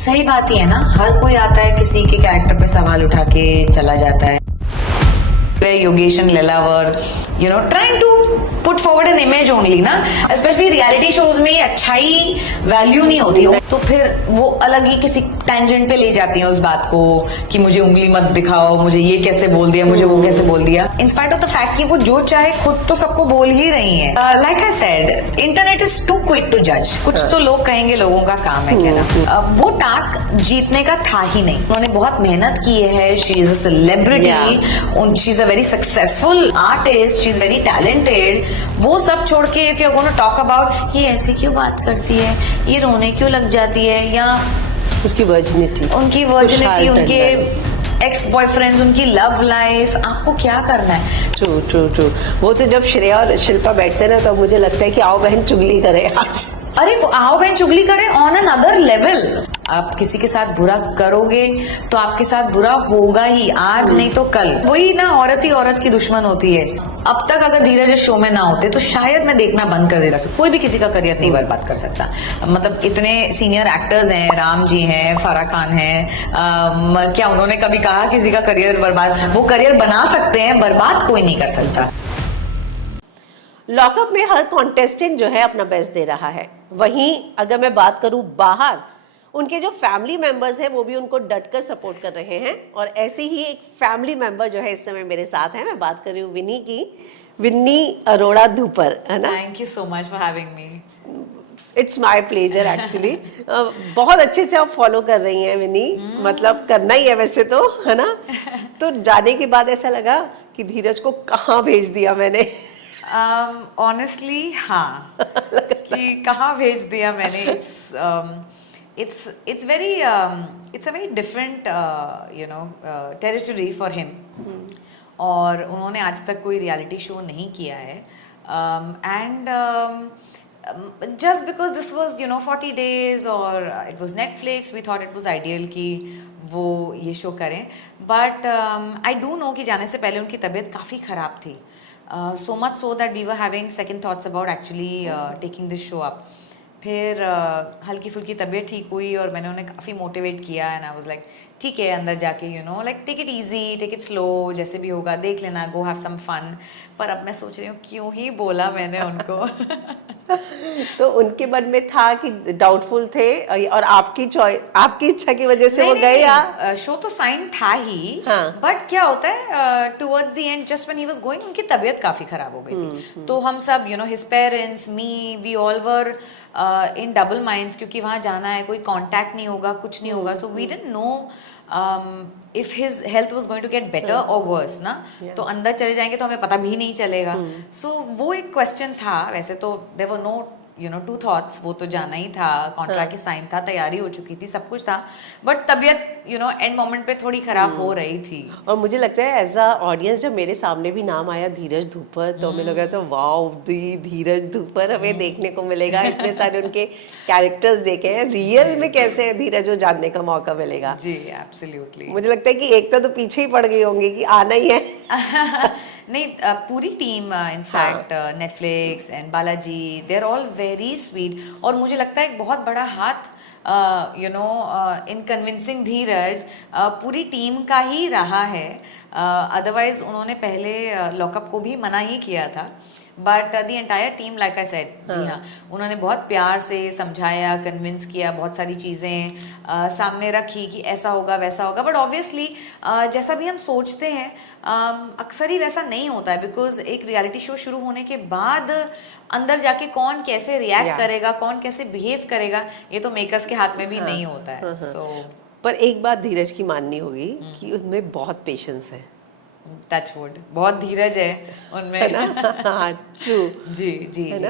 सही बात ही है ना, हर कोई आता है किसी के कैरेक्टर पे सवाल उठा के चला जाता है. Yogesh and Leela were, trying to put forward an image only ना, especially reality shows में अच्छाई वैल्यू नहीं होती हो, तो फिर वो अलग ही किसी टेंजेंट पे ले जाती हैं उस बात को कि मुझे उंगली मत दिखाओ, मुझे ये कैसे बोल दिया, मुझे वो कैसे बोल दिया. In spite of the fact कि वो जो चाहे खुद तो सबको बोल ही रही हैं. Like I said, internet is too quick to जज. कुछ तो लोग कहेंगे, लोगों का काम है कहना. वो टास्क जीतने का था ही नहीं. उन्होंने बहुत मेहनत की है. She is a celebrity, she is a very successful artist, she is very talented. वो सब छोड़ के if you are gonna talk about ये ऐसे क्यों बात करती है, ये रोने क्यों लग जाती है, या उसकी वर्जिनिटी, उनके एक्स बॉयफ्रेंड्स, उनकी लव लाइफ, आपको क्या करना है. ट्रू. वो तो जब श्रेया और शिल्पा बैठते ना, तो मुझे लगता है कि आओ बहन चुगली करे आज. अरे आओ बहन चुगली करे ऑन एन अदर लेवल. आप किसी के साथ बुरा करोगे तो आपके साथ बुरा होगा ही, आज नहीं तो कल. वही ना, औरत ही औरत की दुश्मन होती है. अब तक अगर धीरज शो में ना होते तो शायद मैं देखना बंद कर दे रहा. कोई भी किसी का करियर नहीं बर्बाद कर सकता. मतलब इतने सीनियर एक्टर्स हैं, राम जी हैं, फराह खान हैं, क्या उन्होंने कभी कहा किसी का करियर बर्बाद? वो करियर बना सकते हैं, बर्बाद कोई नहीं कर सकता. लॉकअप में हर कॉन्टेस्टेंट जो है अपना बेस्ट दे रहा है. वहीं अगर मैं बात करूं बाहर, उनके जो फैमिली मेंबर्स हैं वो भी उनको डटकर सपोर्ट कर रहे हैं. और ऐसे ही एक फैमिली मेंबर जो है इस समय मेरे साथ है. मैं बात कर रही हूँ विनी की, विन्नी अरोड़ा धूपर, है ना. Thank you so much for having me. It's my pleasure actually. बहुत अच्छे से आप फॉलो कर रही हैं विनी. मतलब करना ही है वैसे तो, है ना. तो जाने के बाद ऐसा लगा कि धीरज को कहाँ भेज दिया मैंने. ऑनेस्टली हाँ, कि कहाँ भेज दिया मैंने. it's a very different territory for him. और उन्होंने आज तक कोई रियलिटी शो नहीं किया है. And just because this was 40 days or it was Netflix, we thought it was ideal कि वो ये शो करें. But I do know कि जाने से पहले उनकी तबीयत काफ़ी ख़राब थी. So much so that we were having second thoughts about actually taking this show up. फिर हल्की फुल्की तबीयत ठीक हुई और मैंने उन्हें काफ़ी मोटिवेट किया. एंड आई वाज लाइक ठीक है, अंदर जाके like take it easy, take it slow, जैसे भी होगा देख लेना, गो हैव सम फन. पर अब मैं सोच रही हूँ क्यों ही बोला मैंने उनको. तो उनके मन में था कि डाउटफुल थे और आपकी इच्छा की वजह से वो गए. या शो तो साइन था ही, हाँ. बट क्या होता है towards the end just when he was going उनकी तबीयत काफी खराब हो गई थी. तो हम सब his parents, me, we all were in double minds, क्योंकि वहाँ जाना है, कोई कांटेक्ट नहीं होगा, कुछ नहीं होगा. So we didn't know if his health was going to get better or worse ना. तो अंदर चले जाएंगे तो हमें पता भी नहीं चलेगा. So वो एक क्वेश्चन था. वैसे तो there were no two thoughts. वो तो जाना ही था, कॉन्ट्रैक्ट की साइन था, तैयारी हो चुकी थी, सब कुछ था. बट तबीयत एंड मोमेंट पे थोड़ी खराब हो रही थी. और मुझे लगता है एज अ ऑडियंस जब मेरे सामने भी नाम आया धीरज धूपर, तो हमें लगा था वाओ, धीरज धूपर हमें देखने को मिलेगा. इतने सारे उनके कैरेक्टर्स देखे हैं, रियल में कैसे है धीरज वो जानने का मौका मिलेगा. जी एब्सोल्युटली. मुझे लगता है कि एक तो पीछे ही पड़ गई होंगी कि आना ही है. नहीं, पूरी team in fact Netflix and Balaji, they are all very sweet. और मुझे लगता है एक बहुत बड़ा हाथ इन कन्विंसिंग धीरज पूरी टीम का ही रहा है. अदरवाइज उन्होंने पहले लॉकअप को भी मना ही किया था. But the entire team, like I said, जी हाँ, उन्होंने बहुत प्यार से समझाया, कन्विंस किया, बहुत सारी चीज़ें सामने रखी कि ऐसा होगा वैसा होगा. बट ऑब्वियसली जैसा भी हम सोचते हैं अक्सर ही वैसा नहीं होता है. बिकॉज एक रियलिटी शो शुरू होने के बाद अंदर जाके कौन कैसे रिएक्ट करेगा, कौन कैसे बिहेव करेगा, ये तो मेकर्स के हाथ में भी नहीं होता है. सो पर एक बात धीरज की माननी होगी कि उसमें बहुत पेशेंस है. टचवुड, बहुत धीरज है उनमें. ट्रू. जी जी जी.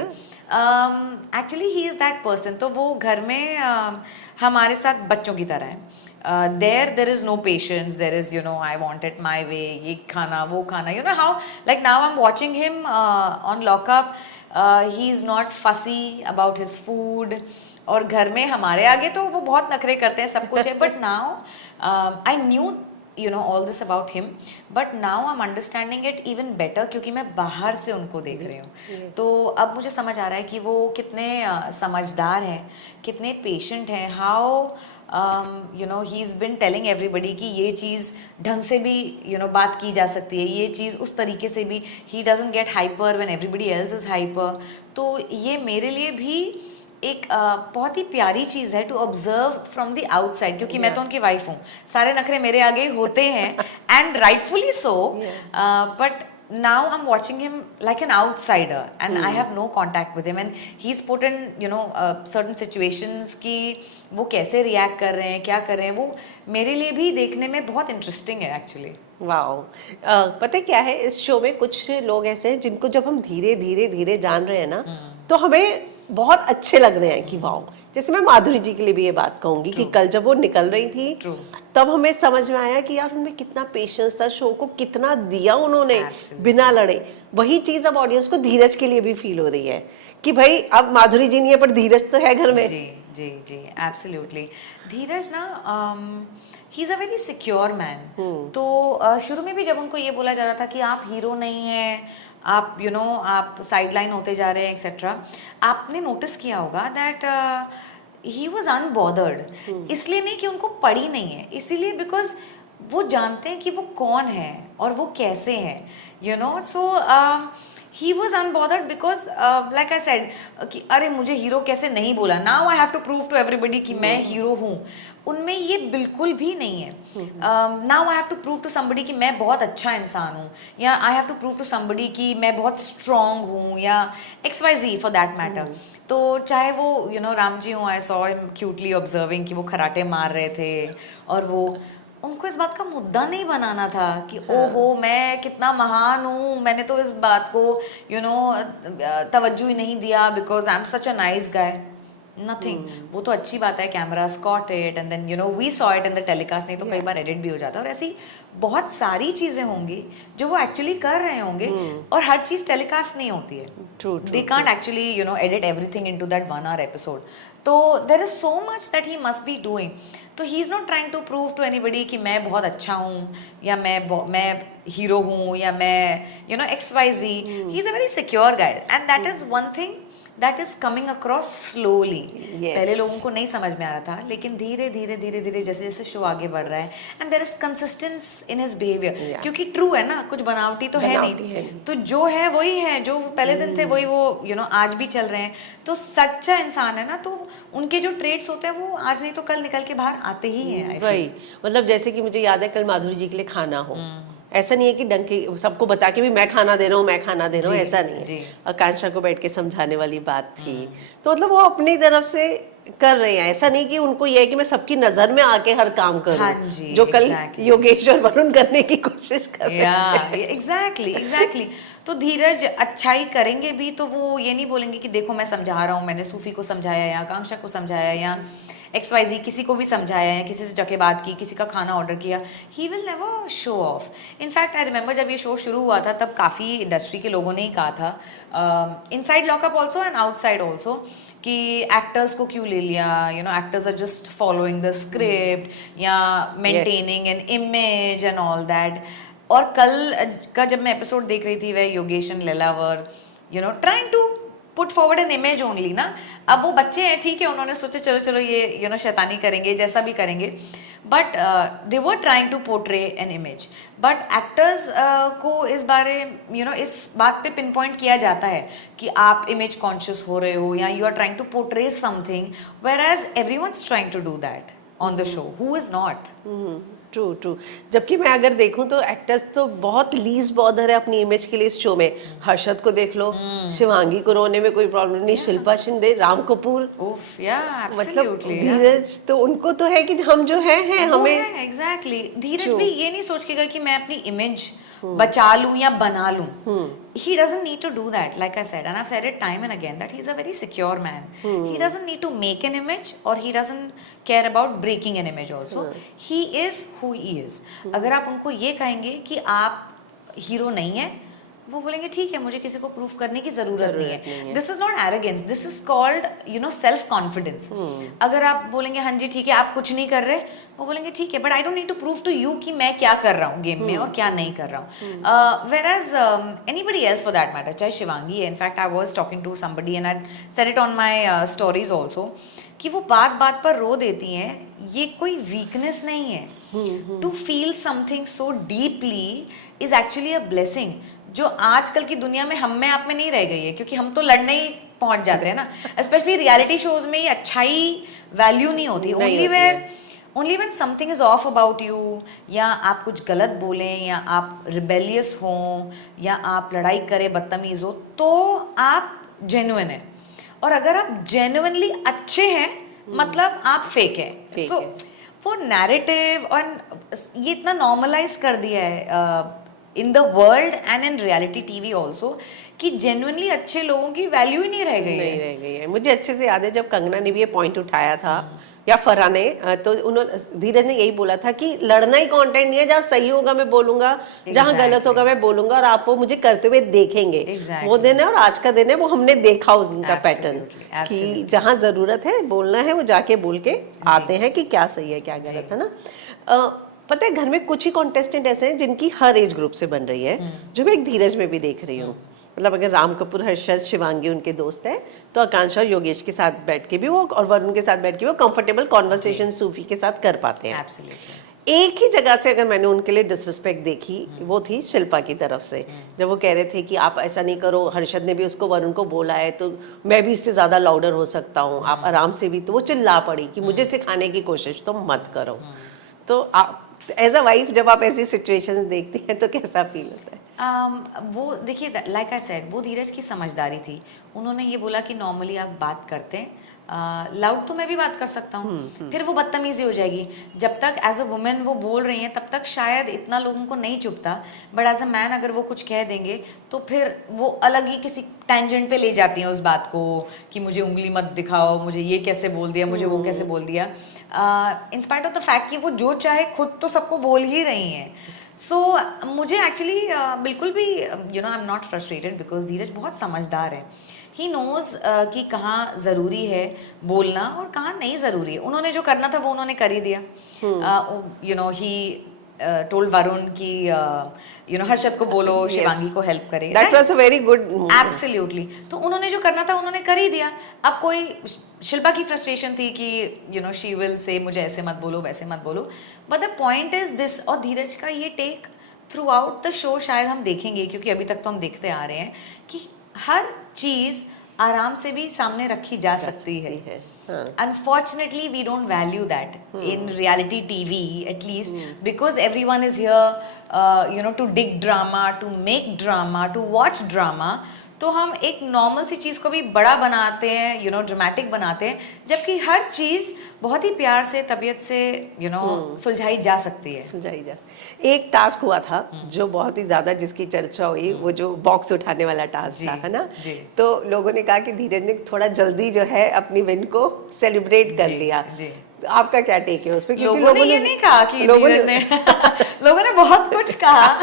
Actually he is that person. तो वो घर में हमारे साथ बच्चों की तरह है. there is no patience. There is I want it my way, ये खाना वो खाना. How like now I'm watching him on lockup. He is not fussy about his food. और घर में हमारे आगे तो वो बहुत नखरे करते हैं, सब कुछ है. But now I knew you know all this about him, but now I'm understanding it even better क्योंकि मैं बाहर से उनको देख रही हूँ। तो अब मुझे समझ आ रहा है कि वो कितने समझदार हैं, कितने पेशेंट हैं, how you know he is been telling everybody कि ये चीज़ ढंग से भी यू नो बात की जा सकती है, ये चीज़ उस तरीके से भी, he doesn't get hyper when everybody else is hyper. तो ये मेरे लिए भी एक बहुत ही प्यारी चीज़ है to observe from the outside, क्योंकि मैं तो उनकी वाइफ हूँ, सारे नखरे मेरे आगे होते हैं and rightfully so, but now I'm watching him like an outsider and I have no contact with him and he's put in you know certain situations कि वो कैसे react कर रहे हैं, क्या कर रहे हैं, वो मेरे लिए भी देखने में बहुत interesting है actually। वाओ, पता है क्या है, इस शो में कुछ लोग ऐसे हैं जिनको जब हम धीरे धीरे धीरे जान रहे हैं ना तो हमें बहुत अच्छे लग रहे हैं कि वाओ। जैसे मैं माधुरी जी के लिए भी ये बात कहूंगी कि कल जब वो निकल रही थी तब हमें समझ में आया कि यार उनमें कितना पेशेंस था, शो को कितना दिया उन्होंने बिना लड़े। वही चीज अब ऑडियंस को धीरज के लिए भी फील हो रही है कि भाई अब माधुरी जी नहीं है पर धीरज तो है घर में। जी जी जी एब्सोल्युटली। धीरज ना ही is a very secure man. तो शुरू में भी जब उनको ये बोला जा रहा था कि आप हीरो नहीं हैं, आप यू नो आप साइडलाइन होते जा रहे हैं एक्सेट्रा, आपने नोटिस किया होगा दैट ही वॉज अनबॉदर्ड। इसलिए नहीं कि उनको पड़ी नहीं है, इसीलिए बिकॉज वो जानते हैं कि वो कौन है और वो कैसे हैं, you know. So he was unbothered because like I said कि अरे मुझे हीरो कैसे नहीं बोला, now I have to prove to everybody कि मैं हीरो हूँ। उनमें ये बिल्कुल भी नहीं है। now I have to prove to somebody कि मैं बहुत अच्छा इंसान हूँ, या I have to prove to somebody कि मैं बहुत strong हूँ, या XYZ for that matter। तो चाहे वो यू नो राम जी हों, I saw him cutely observing कि वो खराटे मार रहे थे, और वो उनको इस बात का मुद्दा नहीं बनाना था कि ओहो मैं कितना महान हूँ, मैंने तो इस बात को यू नो तवज्जो ही नहीं दिया because I am such a nice guy. Nothing. वो तो अच्छी बात है, cameras caught it and then you know we saw it in the telecast, नहीं तो कई बार एडिट भी हो जाता है। और ऐसी बहुत सारी चीज़ें होंगी जो वो एक्चुअली कर रहे होंगे और हर चीज़ टेलीकास्ट नहीं होती है। They can't actually you know edit everything into that 1 hour episode. तो there is so much that he must be doing. तो he is not trying to prove to anybody कि मैं बहुत अच्छा हूँ, या मैं हीरो हूँ, या मैं you know XYZ। He is a very secure guy and that is one thing that is coming across slowly. पहले लोगों को नहीं समझ में आ रहा था, लेकिन धीरे धीरे धीरे धीरे जैसे जैसे शो आगे बढ़ रहा है and there is consistency in his behaviour, क्योंकि ट्रू है ना, कुछ बनावटी तो है नहीं। तो जो है वही है, जो पहले दिन थे वही वो यू नो आज भी चल रहे हैं। तो सच्चा इंसान है ना, तो उनके जो ट्रेड्स होते हैं वो आज नहीं तो कल निकल के बाहर आते ही हैं। वही मतलब जैसे कि मुझे याद है कल माधुरी जी के लिए खाना हो, ऐसा नहीं है कि डंके सबको बता के भी मैं खाना दे रहा हूँ, मैं खाना दे रहा हूँ, ऐसा नहीं है। आकांक्षा को बैठ के समझाने वाली बात थी। तो मतलब वो अपनी तरफ से कर रहे हैं, ऐसा नहीं कि उनको ये है कि मैं सबकी नजर में आके हर काम करूं। हाँ जी, जो कल योगेश और वरुण करने की कोशिश कर रहे हैं। एग्जैक्टली। तो धीरज अच्छाई करेंगे भी तो वो ये नहीं बोलेंगे कि देखो मैं समझा रहा हूँ, मैंने सूफी को समझाया या आकांक्षा को समझाया या XYZ किसी को भी समझाया है, किसी से जाके बात की, किसी का खाना ऑर्डर किया। He will never show off. In fact I remember जब ये शो शुरू हुआ था तब काफ़ी इंडस्ट्री के लोगों ने ही कहा था, inside lockup also and outside also, कि एक्टर्स को क्यों ले लिया, you know actors are just following the script या maintaining an image and all that. और कल का जब मैं एपिसोड देख रही थी वह Yogesh and Laila were you know trying to put forward an image only ना। अब वो बच्चे हैं, ठीक है, उन्होंने सोचा चलो चलो ये यू नो शैतानी करेंगे, जैसा भी करेंगे, but they were trying to portray an image. But actors को इस बारे यू नो इस बात पे पिन पॉइंट किया जाता है कि आप इमेज कॉन्शियस हो रहे हो या you are trying to portray something, whereas everyone is trying to do that on the show, who is not. True. जबकि मैं अगर देखूं तो एक्टर्स तो बहुत लीज बॉदर है अपनी इमेज के लिए इस शो में। हर्षद को देख लो, शिवांगी को रोने में कोई प्रॉब्लम नहीं, शिल्पा शिंदे, राम कपूर, मतलब धीरज तो उनको तो है कि हम जो हैं हमें एग्जैक्टली। धीरज भी ये नहीं सोच के गए कि मैं अपनी इमेज बचा लूं या बना लूं। He doesn't need to do that, like I said, and I've said it time and again that he's a very secure man. He doesn't need to make an image or he doesn't care about breaking an image also. He is who he is. अगर आप उनको ये कहेंगे कि आप hero नहीं है, वो बोलेंगे ठीक है, मुझे किसी को प्रूफ करने की जरूरत नहीं है. This is not arrogance, this is called self confidence. अगर आप बोलेंगे हाँ जी ठीक है, आप कुछ नहीं कर रहे, वो बोलेंगे ठीक है, but I don't need to prove to you कि मैं क्या कर रहा हूँ गेम में और क्या नहीं कर रहा हूँ. Whereas anybody else for that matter, चाहे शिवांगी है, in fact I was talking to somebody and I said it on my stories also, कि वो बात बात पर रो देती हैं, ये कोई वीकनेस नहीं है. To feel something so deeply is actually a blessing, जो आजकल की दुनिया में हम में आप में नहीं रह गई है, क्योंकि हम तो लड़ने ही पहुंच जाते हैं ना. स्पेशली रियलिटी शोज में ये अच्छाई वैल्यू नहीं होती. Only when something is of about you, या आप कुछ गलत बोलें, या आप रिबेलियस हो, या आप लड़ाई करें, बदतमीज हो, तो आप जेन्युइन है. और अगर आप जेन्युइनली अच्छे हैं, मतलब आप फेक है. सो वो नैरेटिव और ये इतना नॉर्मलाइज कर दिया है in the world and in reality TV also, कि जेन्युइनली अच्छे लोगों की वैल्यू ही नहीं रह गई है. मुझे अच्छे से याद है जब कंगना ने भी ये पॉइंट उठाया था, या फरहा ने, तो उन्होंने, धीरज ने यही बोला था कि लड़ना ही कंटेंट नहीं है, जहाँ सही होगा मैं बोलूंगा, जहाँ गलत होगा मैं बोलूंगा, और आप वो मुझे करते हुए देखेंगे. वो दिन है और आज का दिन है, वो हमने देखा उनका पैटर्न, कि जहाँ जरूरत है बोलना है, वो जाके बोल के आते हैं कि क्या सही है क्या गलत है ना. पता है, घर में कुछ ही कॉन्टेस्टेंट ऐसे हैं जिनकी हर एज ग्रुप से बन रही है, जो मैं एक धीरज में भी देख रही हूँ. मतलब अगर राम कपूर, हर्षद, शिवांगी उनके दोस्त हैं, तो आकांक्षा और योगेश के साथ बैठ के भी वो, और वरुण के साथ बैठ के वो कंफर्टेबल कॉन्वर्सेशन सूफी के साथ कर पाते हैं. एक ही जगह से अगर मैंने उनके लिए डिसरिस्पेक्ट देखी, वो थी शिल्पा की तरफ से, जब वो कह रहे थे कि आप ऐसा नहीं करो. हर्षद ने भी उसको, वरुण को बोला है, तो मैं भी इससे ज्यादा लाउडर हो सकता हूँ, आप आराम से भी. तो वो चिल्ला पड़ी कि मुझे सिखाने की कोशिश तो मत करो. तो आप एज अ वाइफ जब आप ऐसी सिचुएशंस देखती हैं तो कैसा फील होता है? वो देखिए, लाइक आई सेड, वो धीरज की समझदारी थी. उन्होंने ये बोला कि नॉर्मली आप बात करते हैं, लाउड तो मैं भी बात कर सकता हूँ. फिर वो बदतमीजी हो जाएगी. जब तक एज अ वुमेन वो बोल रही हैं, तब तक शायद इतना लोगों को नहीं चुभता, बट एज अ मैन अगर वो कुछ कह देंगे, तो फिर वो अलग ही किसी टेंजेंट पे ले जाती हैं उस बात को, कि मुझे उंगली मत दिखाओ, मुझे ये कैसे बोल दिया, मुझे वो कैसे बोल दिया. In spite of the fact कि वो जो चाहे खुद तो सबको बोल ही रही हैं. सो मुझे एक्चुअली बिल्कुल भी I am not frustrated, because Dheeraj बहुत समझदार है. ही नोज कि कहाँ ज़रूरी है बोलना और कहाँ नहीं ज़रूरी है. उन्होंने जो करना था वो उन्होंने कर ही दिया. ही टोल्ड वरुण कि हर्षद को बोलो, शिवांगी को हेल्प करे. That was a very good move. Absolutely. तो उन्होंने जो करना था उन्होंने कर ही दिया. अब कोई शिल्पा की फ्रस्ट्रेशन थी कि शी विल से मुझे ऐसे मत बोलो, वैसे मत बोलो, but the point is this. और धीरज का ये take throughout the show शायद हम देखेंगे, क्योंकि अभी तक तो हम देखते आ रहे हैं कि हर चीज आराम से भी सामने रखी जा सकती है. Unfortunately, we don't value that in reality TV, at least, because everyone is here, to dig drama, to make drama, to watch drama. तो हम एक नॉर्मल सी चीज़ को भी बड़ा बनाते हैं, ड्रामेटिक बनाते हैं, जबकि हर चीज़ बहुत ही प्यार से, तबीयत से, सुलझाई जा सकती है. एक टास्क हुआ था जो बहुत ही ज्यादा, जिसकी चर्चा हुई, वो जो बॉक्स उठाने वाला टास्क था, है ना. तो लोगों ने कहा कि धीरज ने थोड़ा जल्दी जो है अपनी विन को सेलिब्रेट कर लिया. आपका क्या टेक है उस पर? लोगों ने ये नहीं कहा कि लोगों ने बहुत कुछ कहा.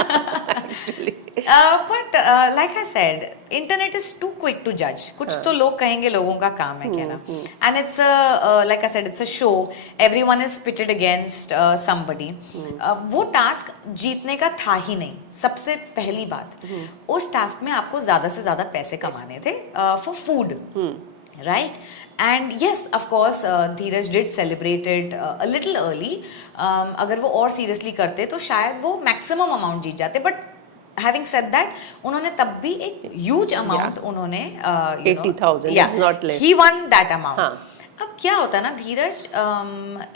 But like I said, internet is too quick to जज. कुछ तो लोग कहेंगे, लोगों का काम है कहना. And it's like I said, it's a show, everyone is pitted against somebody. वो टास्क जीतने का था ही नहीं. सबसे पहली बात, उस टास्क में आपको ज्यादा से ज्यादा पैसे कमाने थे for food, right? And yes, of course, Dheeraj did celebrate it a little early. अगर वो और seriously करते तो शायद वो maximum amount जीत जाते. But having said that, उन्होंने तब भी एक huge amount उन्होंने 80,000 is not less. He won that amount. अब क्या होता है ना, धीरज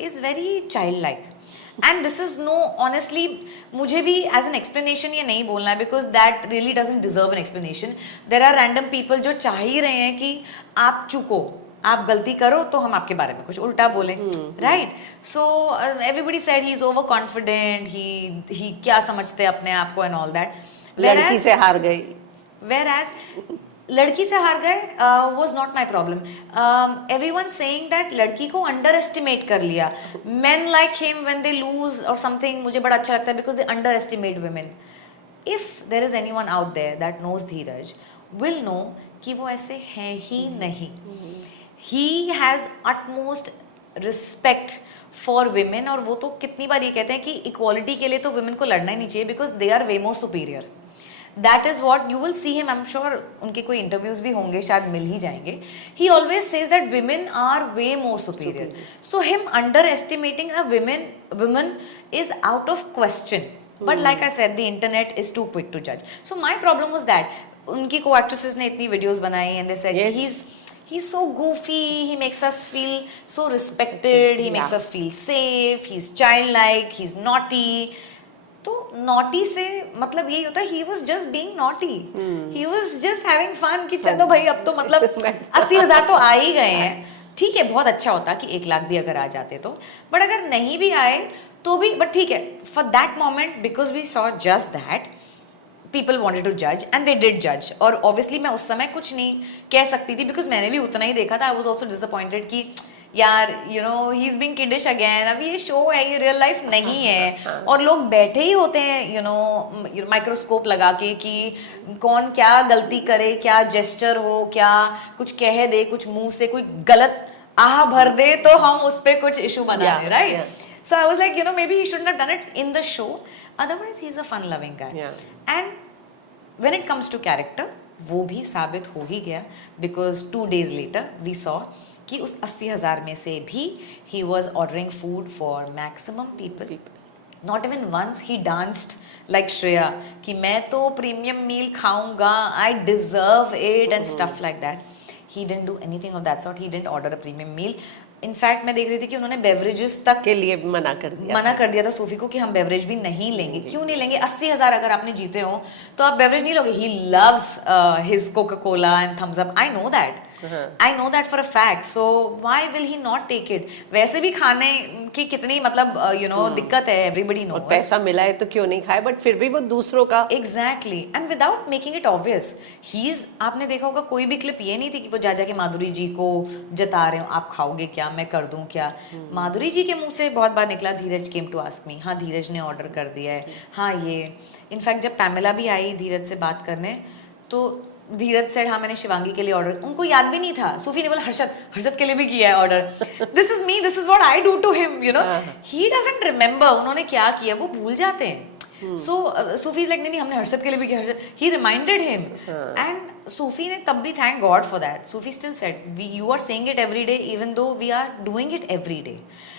is very childlike. And this is honestly, मुझे भी as an explanation ये नहीं बोलना है, because that really doesn't deserve an explanation. There are random people जो चाह ही रहे हैं कि आप चूको, आप गलती करो तो हम आपके बारे में कुछ उल्टा बोलें, right? So everybody said he's overconfident, he क्या समझते हैं अपने आप को and all that. लड़की से हार गई. Whereas लड़की से हार गए was not my problem. Everyone saying that लड़की को underestimate कर लिया. Men like him when they lose or something, मुझे बड़ा अच्छा लगता है because they underestimate women. If there is anyone out there that knows Dheeraj will know कि वो ऐसे हैं ही नहीं. He has utmost respect for women. और वो तो कितनी बार ये कहते हैं कि इक्वालिटी के लिए तो विमेन को लड़ना ही नहीं चाहिए because they are way more superior. That is what you will see him. I am sure उनके कोई इंटरव्यूज भी होंगे, शायद मिल ही जाएंगे. He always says that women are way more superior. So him underestimating a women is out of question. But like I said the internet is too quick to जज. So my problem was that उनकी को actresses ने इतनी videos बनाई and they said he's so goofy, he makes us feel so respected, he makes us feel safe, he's childlike, he's naughty. तो naughty से मतलब यही होता है he was just being naughty. He was just having fun कि चलो भाई अब तो मतलब 80,000 तो आ ही गए हैं. ठीक है, बहुत अच्छा होता कि 1 लाख भी अगर आ जाते तो. बट अगर नहीं भी आए तो भी बट ठीक है, for that moment because we saw just that people wanted to judge and they did judge. और obviously मैं उस समय कुछ नहीं कह सकती थी because मैंने भी उतना ही देखा था. I was also disappointed कि यार you know he's being kiddish again. अब ये शो है, ये रियल लाइफ नहीं है. और लोग बैठे ही होते हैं you know माइक्रोस्कोप लगा के कि कौन क्या गलती करे, क्या जेस्चर हो, क्या कुछ कह दे, कुछ मुंह से कोई गलत आह भर दे तो हम उस पर कुछ इशू बना दें, right? So I was like, you know, maybe he shouldn't have done it in the show. Otherwise, he's a fun-loving guy. And when it comes to character, वो भी साबित हो ही गया because 2 days later we saw कि उस 80,000 में से भी he was ordering food for maximum people. Not even once he danced like Shreya कि मैं तो premium meal खाऊंगा, I deserve it and stuff like that. He didn't do anything of that sort. He didn't order a premium meal. In fact मैं देख रही थी कि उन्होंने बेवरेजेस तक के लिए मना कर दिया था सूफी को कि हम बेवरेज भी नहीं लेंगे. क्यों नहीं लेंगे? 80,000 अगर आपने जीते हो तो आप बेवरेज नहीं लोगे. He loves his Coca Cola and Thums Up. I know that for a fact. So why will he not take it? वैसे भी खाने की कितनी मतलब यू नो दिक्कत है, एवरीबडी नो. पैसा मिला है तो क्यों नहीं खाए, बट फिर भी वो दूसरों का. Exactly. And without making it obvious. He is, आपने देखा होगा कोई भी क्लिप ये नहीं थी कि वो जा जाके माधुरी जी को जता रहे हो आप खाओगे क्या, मैं कर दूं क्या. माधुरी जी के मुंह से बहुत बार निकला धीरज केम टू आस्क मी. हाँ धीरज ने ऑर्डर कर दिया है. हाँ ये इनफैक्ट जब पैमेला भी आई धीरज से बात करने तो धीरज सेड हाँ मैंने शिवांगी के लिए ऑर्डर. उनको याद भी नहीं था. सूफी ने बोला हर्षद के लिए भी किया है order. This is me, this is what I do to him, you know. He doesn't remember उन्होंने क्या किया, वो भूल जाते हैं. So Sufi is like नहीं हमने हर्षद के लिए भी किया. Harshad, he reminded him. And Sufi ने तब भी thank God for that. Sufi still said you are saying it every day even though we are doing it every day.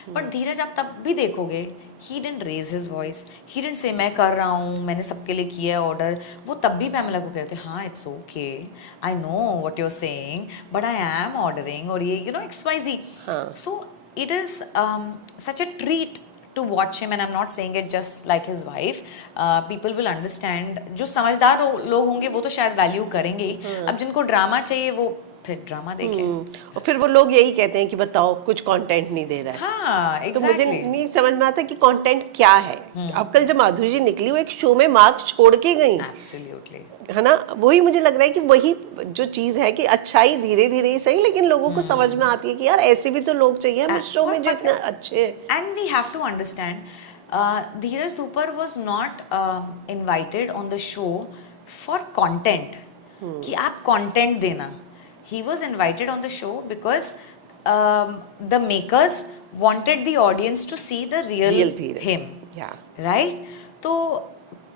But धीरज आप तब भी देखोगे he didn't raise his voice. He didn't say मैं कर रहा हूँ, मैंने सबके लिए किया है ऑर्डर. वो तब भी पैमेला को कहते हाँ it's okay, I know what you're saying, but I am ordering और ये you know XYZ. So it is such a treat to watch him, and I'm not saying it just like his wife. People will understand. जो समझदार लोग होंगे वो तो शायद value करेंगे ही. अब जिनको ड्रामा चाहिए वो फिर ड्रामा देखें. और फिर वो लोग यही कहते हैं कि बताओ कुछ कंटेंट नहीं दे रहा है. हाँ exactly. तो मुझे नहीं समझ में आता कि कंटेंट क्या है. अब कल जब माधुरी जी निकली वो एक शो में मार्क छोड़ के गई. Absolutely. है ना, वही मुझे लग रहा है कि वही जो चीज है कि अच्छाई धीरे धीरे ही सही लेकिन लोगों को समझ में आती है कि यार ऐसे भी तो लोग चाहिए हमें शो में जो इतने अच्छे. And we have to understand Dheeraj Dhoopar was not invited on the show for content कि आप कंटेंट देना. He was invited on the show because the makers wanted the audience to see the real him, right. तो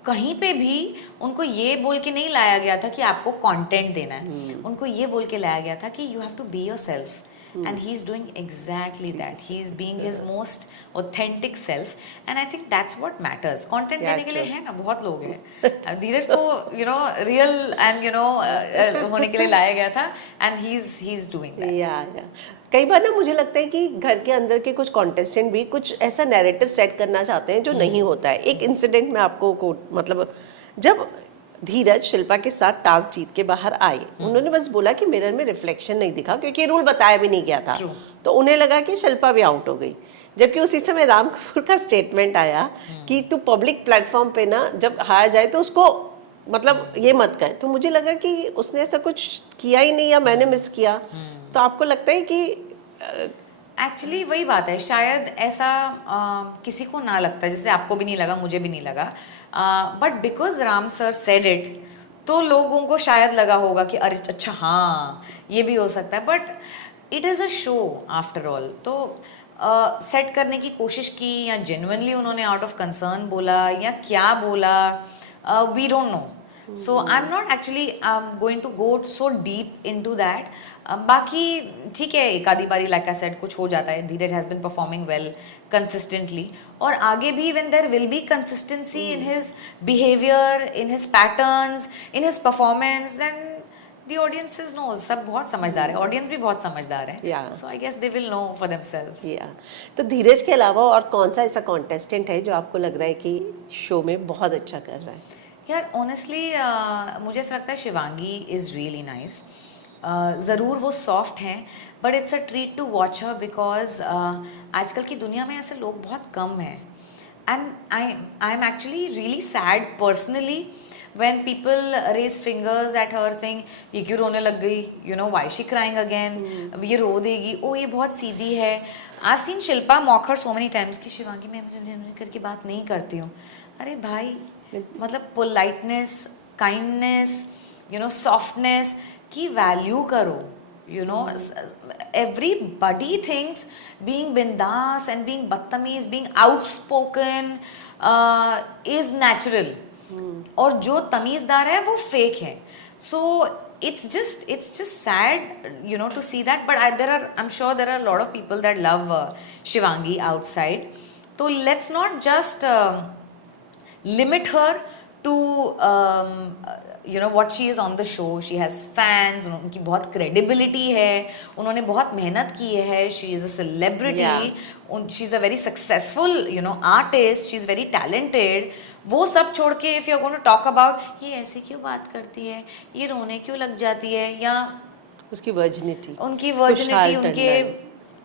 कहीं पे भी उनको ये बोल के नहीं लाया गया था कि आपको कंटेंट देना है. उनको ये बोल के लाया गया था कि you have to be yourself. And he's doing exactly that. He's being his most authentic self, and I think that's what matters. Content देने के लिए है ना बहुत लोग हैं. धीरज को you know real and you know होने के लिए लाया गया था, and he's doing that. Yeah. कई बार ना मुझे लगता है कि घर के अंदर के कुछ कॉन्टेस्टेंट भी कुछ ऐसा नैरेटिव सेट करना चाहते हैं जो नहीं होता है. एक इंसिडेंट में आपको मतलब जब धीरज शिल्पा के साथ टास्क जीत के बाहर आए, उन्होंने बस बोला कि मिरर में रिफ्लेक्शन नहीं दिखा क्योंकि रूल बताया भी नहीं गया था. तो उन्हें लगा कि शिल्पा भी आउट हो गई. जबकि उसी समय राम कपूर का स्टेटमेंट आया कि तू पब्लिक प्लेटफॉर्म पे ना जब हारा जाए तो उसको मतलब ये मत कर. तो मुझे लगा कि उसने ऐसा कुछ किया ही नहीं या मैंने मिस किया. तो आपको लगता है कि एक्चुअली वही बात है, शायद ऐसा किसी को ना लगता है, जैसे आपको भी नहीं लगा, मुझे भी नहीं लगा, but because Ram sir said it, तो लोगों को शायद लगा होगा कि अरे अच्छा हाँ ये भी हो सकता है, but it is a show after all. तो सेट करने की कोशिश की, या जेन्युइनली उन्होंने आउट ऑफ कंसर्न बोला, या क्या बोला, we don't know. So I'm not actually going to go so deep into that. बाकी ठीक है, एक आधी बारी like I said कुछ हो जाता है। धीरज has been performing well consistently, और आगे भी when there will be consistency in his behavior, in his patterns, in his performance, then the audiences knows, सब बहुत समझदार है, audience भी बहुत समझदार है, Yeah. so I guess they will know for themselves. या तो धीरज के अलावा और कौन सा ऐसा कॉन्टेस्टेंट है जो आपको लग रहा है कि शो में बहुत अच्छा कर रहा है? यार ऑनेस्टली मुझे ऐसा लगता है शिवांगी इज़ रियली नाइस। ज़रूर वो सॉफ्ट हैं, but it's a treat to watch her, because आजकल की दुनिया में ऐसे लोग बहुत कम हैं, and I am actually really sad personally when people raise fingers at her saying ये क्यों रोने लग गई, you know, why is she crying again, अब ये रो देगी, ओ ये बहुत सीधी है। I've seen Shilpa mock her so many times कि शिवांगी मैं करके बात नहीं करती हूँ। अरे भाई, मतलब politeness, kindness, you know, softness की वैल्यू करो, you know. Everybody thinks being bindas and being बदतमीज, being outspoken is natural, और जो तमीज़दार है वो फेक है। So it's just sad, you know, to see that, but I'm sure there are a lot of people that love Shivangi outside, so let's not just limit her to you know what she is on the show. She has fans, उनकी बहुत credibility है, उन्होंने बहुत मेहनत की है, she is a celebrity, she's a very successful, you know, artist, she's very talented. वो सब छोड़ के if you're going to talk about ये ऐसे क्यों बात करती है, ये रोने क्यों लग जाती है, या उसकी वर्जिनिटी, उनके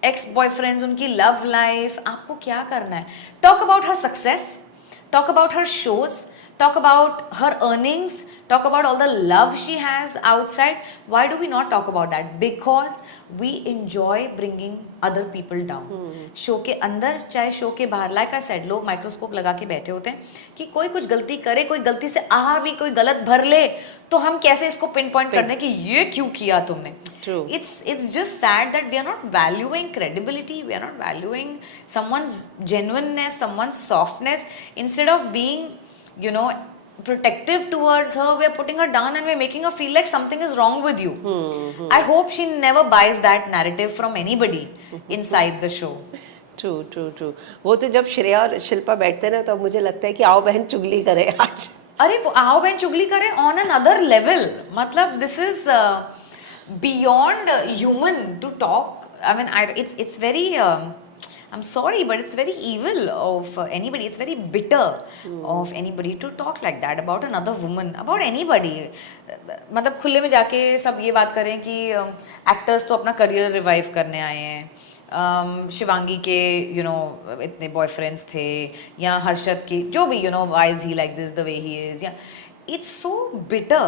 एक्स बॉयफ्रेंड्स, उनकी लव लाइफ, आपको क्या करना है? Talk about her success, talk about her shows, talk about her earnings, talk about all the love she has outside. Why do we not talk about that? Because we enjoy bringing other people down. Show के अंदर चाहे show के बाहर, like I said, लोग microscope लगा के बैठे होते हैं कि कोई कुछ गलती करे, कोई गलती से भी कोई गलत भर ले, तो हम कैसे इसको पिन पॉइंट कर दें कि ये क्यों किया तुमने. True. It's just sad that we are not valuing credibility, we are not valuing someone's genuineness, someone's softness. Instead of being, you know, protective towards her, we are putting her down and we are making her feel like something is wrong with you. I hope she never buys that narrative from anybody inside the show. True. वो तो जब श्रेया और शिल्पा बैठते ना, तब मुझे लगता है कि आओ बहन चुगली करे आज. अरे वो आओ बहन चुगली करे on another level. मतलब this is beyond human to talk. I mean, it's very I'm sorry, but it's very evil of anybody. It's very bitter of anybody to talk like that about another woman, about anybody. मतलब खुले में जाके सब ये बात करें कि actors तो अपना करियर रिवाइव करने आए हैं, शिवांगी के you know इतने बॉयफ्रेंड्स थे, या हर्षद के जो भी, you know, why is he like this the way he is, yeah, it's so bitter.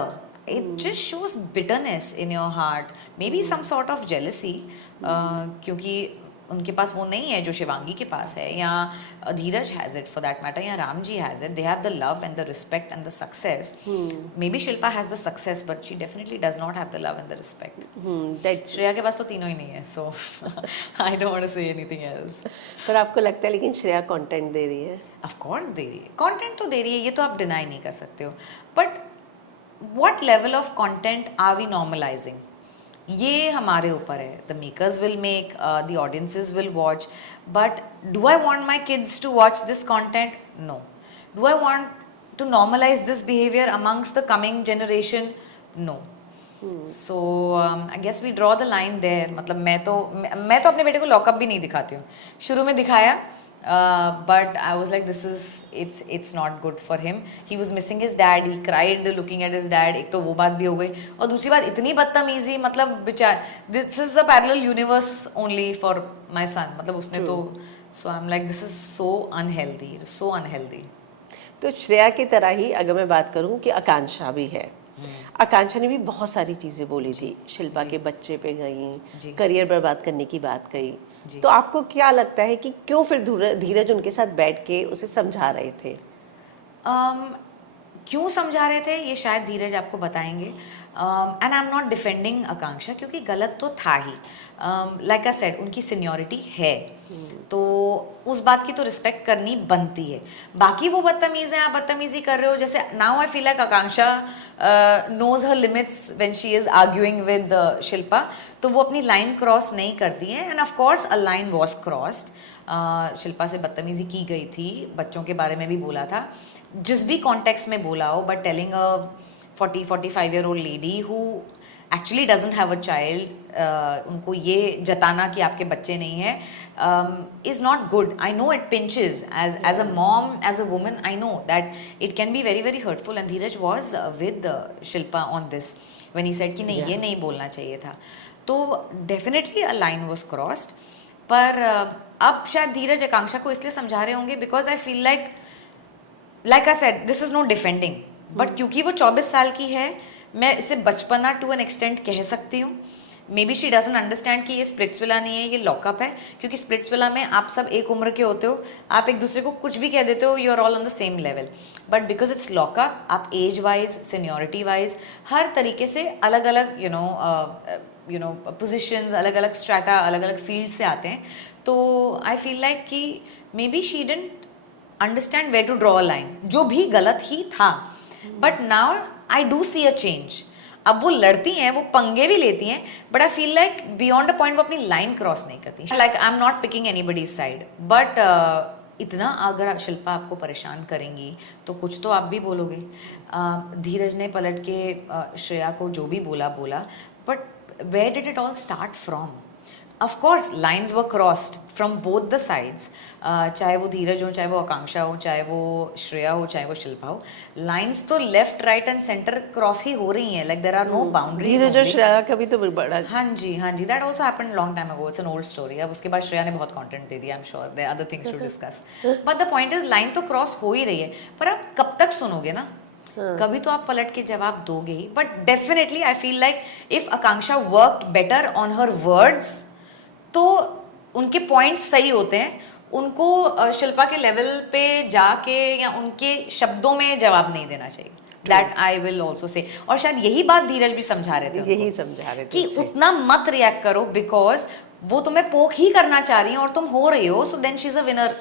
It just shows bitterness in your heart, maybe some sort of jealousy, क्योंकि उनके पास वो नहीं है जो शिवांगी के पास है, या Dheeraj has it for that matter, या Ram ji has it. They have the love and the respect and the success. Maybe Shilpa has the success but she definitely does not have the love and the respect. Shreya के पास तो तीनों ही नहीं है, so I don't want to say anything else. पर आपको लगता है लेकिन श्रेया कंटेंट दे रही है? ऑफ कोर्स दे रही है, कंटेंट तो दे रही है, ये तो आप डिनाई नहीं कर सकते हो, but what level of content are we normalizing? ये हमारे ऊपर है. The makers will make, the audiences will watch, but do I want my kids to watch this content? No. Do I want to normalize this behavior amongst the coming generation? No. So I guess we draw the line there. मतलब मैं तो अपने बेटे को lockup भी नहीं दिखाती हूँ. शुरू में दिखाया, but I was like, it's not good for him. He was missing his dad. He cried looking at his dad. एक तो वो बात भी हो गई, और दूसरी बात इतनी बदतमीजी, मतलब बेचार, this is a parallel universe only for my son. मतलब उसने तो, so I'm like, this is so unhealthy. It is so unhealthy. तो श्रेया की तरह ही अगर मैं बात करूं कि आकांक्षा भी है, आकांक्षा ने भी बहुत सारी चीजें बोली थी, शिल्पा के बच्चे पे जी। गई, करियर बर्बाद करने की बात जी। कही। तो आपको क्या लगता है कि क्यों फिर धीरज उनके साथ बैठ के उसे समझा रहे थे? um, क्यों समझा रहे थे ये शायद धीरज आपको बताएंगे। And I am not defending Akanksha, क्योंकि गलत तो था ही। लाइक आई सेड, उनकी सीनियरिटी है, तो उस बात की तो रिस्पेक्ट करनी बनती है। बाकी वो बदतमीज़ हैं, आप बदतमीज़ी कर रहे हो। जैसे now I feel like Akanksha knows her limits when she is arguing with Shilpa, तो वो अपनी लाइन क्रॉस नहीं करती हैं। And of course a line was crossed. Shilpa से बदतमीज़ी की गई थी, बच्चों के बारे में भी बोला था, जिस भी कॉन्टेक्स्ट में बोला हो, but telling a 45-year-old lady who actually doesn't have a child, उनको ये जताना कि आपके बच्चे नहीं हैं is not good. I know it pinches as a mom, as a woman, I know that it can be very very hurtful. And Dheeraj was with Shilpa on this when he said कि नहीं, ये नहीं बोलना चाहिए था। तो definitely a line was crossed. पर अब शायद धीरज आकांक्षा को इसलिए समझा रहे होंगे because I feel like I said, this is no defending, but क्योंकि वो 24 साल की है, मैं इसे बचपना टू एन एक्सटेंट कह सकती हूँ। May be she doesn't understand कि ये स्प्लिट्सविला नहीं है, ये लॉकअप है। क्योंकि स्प्लिट्सविला में आप सब एक उम्र के होते हो, आप एक दूसरे को कुछ भी कह देते हो, you are all on the same level. But because it's lockup, आप एज वाइज, सीनियोरिटी वाइज, हर तरीके से अलग अलग यू नो पोजिशंस, अलग अलग स्ट्रैटा, अलग अलग फील्ड से आते हैं। तो आई फील लाइक कि maybe she didn't understand where to draw a line, जो भी गलत ही था। But now I do see a change. अब वो लड़ती हैं, वो पंगे भी लेती हैं, but I feel like beyond a point वो अपनी लाइन क्रॉस नहीं करती। Like I am not picking anybody's side, but इतना अगर शिल्पा आपको परेशान करेंगी तो कुछ तो आप भी बोलोगे। धीरज ने पलट के श्रेया को जो भी बोला, but where did it all start from? Of course, lines were crossed from both the sides. चाहे वो धीरज हो, चाहे वो आकांक्षा हो, चाहे वो श्रेया हो, चाहे वो शिल्पा हो, लाइन्स तो left, right and centre cross ही हो रही हैं। Like there are no boundaries. Dheeraj और श्रेया का भी तो बड़ा। हाँ जी, that also happened long time ago. It's an old story. अब उसके बाद श्रेया ने बहुत कंटेंट दे दिया, I am sure there are other things to discuss. But the point is, line तो क्रॉस हो ही रही है, पर आप कब तक सुनोगे ना? कभी तो आप पलट के जवाब दोगे ही। But definitely I feel like if Akanksha worked better on her words, तो उनके पॉइंट्स सही होते हैं, उनको शिल्पा के लेवल पे जाके या उनके शब्दों में जवाब नहीं देना चाहिए। That I will also say. और शायद यही बात धीरज भी समझा रहे थे, यही समझा रहे थे कि उतना मत रिएक्ट करो, बिकॉज वो तुम्हें पोक ही करना चाह रही है और तुम हो रही हो, so then she is a winner.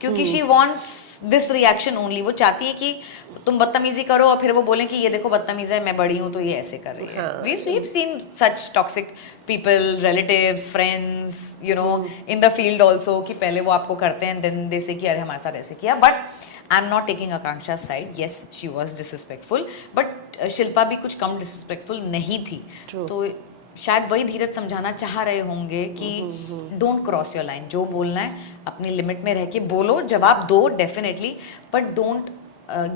क्योंकि she wants this reaction only. वो चाहती है कि तुम बदतमीजी करो और फिर वो बोलें कि ये देखो बदतमीज है, मैं बड़ी हूँ तो ये ऐसे कर रही है। we've seen such toxic people, relatives, friends, you know, in the field also, कि पहले वो आपको करते हैं then they say कि अरे हमारे साथ ऐसे किया। But I'm not taking Akanksha's side. Yes, she was disrespectful, but Shilpa भी कुछ कम disrespectful नहीं थी। तो शायद वही धीरज समझाना चाह रहे होंगे कि डोंट क्रॉस योर लाइन। जो बोलना है अपनी लिमिट में रह के बोलो, जवाब दो definitely, but don't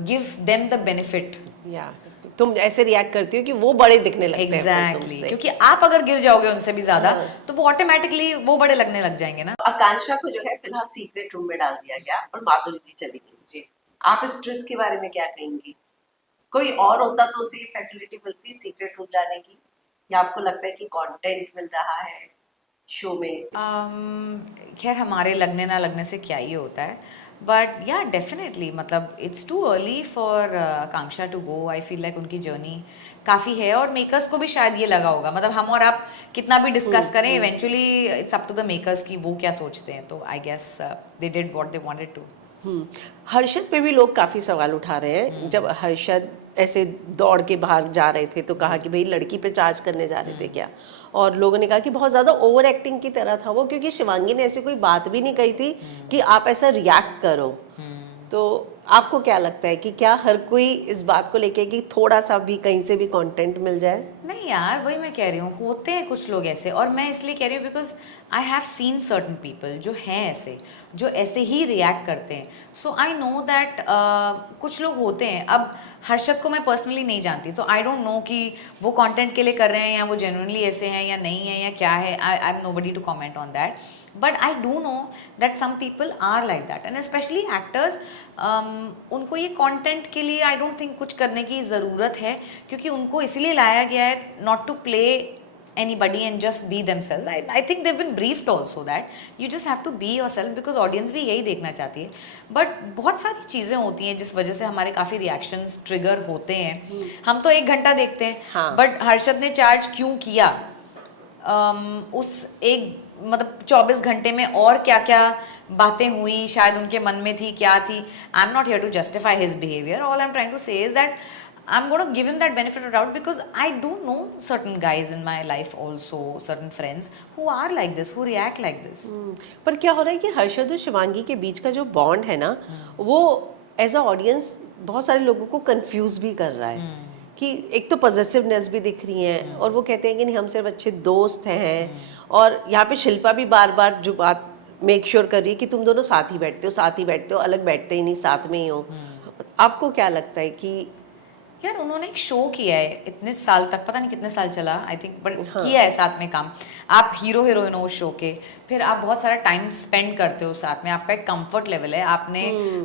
give them the benefit. या तुम ऐसे रिएक्ट करती हो कि वो बड़े दिखने लगते हैं एग्जैक्टली, क्योंकि आप अगर गिर जाओगे उनसे भी ज्यादा तो वो ऑटोमेटिकली वो बड़े लगने लग जाएंगे ना। आकांक्षा को जो है फिलहाल सीक्रेट रूम में डाल दिया गया और माधुरी जी चली गई। जी, आप इस ट्विस्ट के बारे में क्या कहेंगी? कोई और होता तो उसे फैसिलिटी मिलती सीक्रेट रूम जाने की, या आपको लगता है कि कंटेंट मिल रहा है शो में? खैर हमारे लगने ना लगने से क्या ही होता है, बट या डेफिनेटली, मतलब it's too early for Akanksha to go. I feel like उनकी जर्नी काफ़ी है और मेकर्स को भी शायद ये लगा होगा। मतलब हम और आप कितना भी डिस्कस करें, eventually it's up to the makers कि वो क्या सोचते हैं। तो I guess they did what they wanted to. Harshad पे भी लोग काफी सवाल उठा रहे हैं। जब हर्षद ऐसे दौड़ के बाहर जा रहे थे तो कहा कि भाई लड़की पे चार्ज करने जा रहे थे क्या, और लोगों ने कहा कि बहुत ज्यादा ओवर एक्टिंग की तरह था वो, क्योंकि शिवांगी ने ऐसी कोई बात भी नहीं कही थी कि आप ऐसा रिएक्ट करो। तो आपको क्या लगता है कि क्या हर कोई इस बात को लेके कि थोड़ा सा भी कहीं से भी कंटेंट मिल जाए? नहीं यार, वही मैं कह रही हूँ, होते हैं कुछ लोग ऐसे, और मैं इसलिए कह रही हूँ because I have seen certain people जो हैं ऐसे, जो ऐसे ही रिएक्ट करते हैं। सो आई नो दैट कुछ लोग होते हैं। अब हर्षद को मैं पर्सनली नहीं जानती, तो आई डोंट नो कि वो कंटेंट के लिए कर रहे हैं या वो जेन्युइनली ऐसे हैं या नहीं है या क्या है। I am nobody to comment on that, but I do know that some people are like that, and especially actors. उनको ये कंटेंट के लिए आई डोंट थिंक कुछ करने की ज़रूरत है, क्योंकि उनको इसीलिए लाया गया है not to play anybody and just be themselves. I think they've been briefed also that you just have to be yourself because audience भी यही देखना चाहती है. But बहुत सारी चीज़ें होती हैं जिस वजह से हमारे काफ़ी reactions trigger होते हैं. हम तो 1 घंटा देखते हैं, हाँ. but हर्षद ने चार्ज क्यों किया, उस एक मतलब 24 घंटे में और क्या क्या बातें हुई, शायद उनके मन में थी, क्या थी. I am not here to justify his behaviour. All I am trying to say is that I'm going to give him that benefit of doubt because I do know certain guys in my life also, certain friends who are like this, who react like this. पर क्या हो रहा है कि हर्षद और शिवांगी के बीच का जो बॉन्ड है ना, वो एज अ ऑडियंस बहुत सारे लोगों को कंफ्यूज भी कर रहा है कि एक तो पॉजिटिवनेस भी दिख रही है और वो कहते हैं कि नहीं हम सिर्फ अच्छे दोस्त हैं, और यहाँ पे शिल्पा भी बार बार जो बात मेक श्योर कर रही है कि तुम दोनों साथ ही बैठते हो, अलग बैठते ही नहीं, साथ में ही हो. आपको क्या लगता है कि यार उन्होंने एक शो किया है इतने साल तक, पता नहीं कितने साल चला, आई थिंक, बट हाँ. किया है साथ में काम. आप हीरो हीरोइन हो उस शो के, फिर आप बहुत सारा टाइम स्पेंड करते हो साथ में, आपका एक कंफर्ट लेवल है, आपने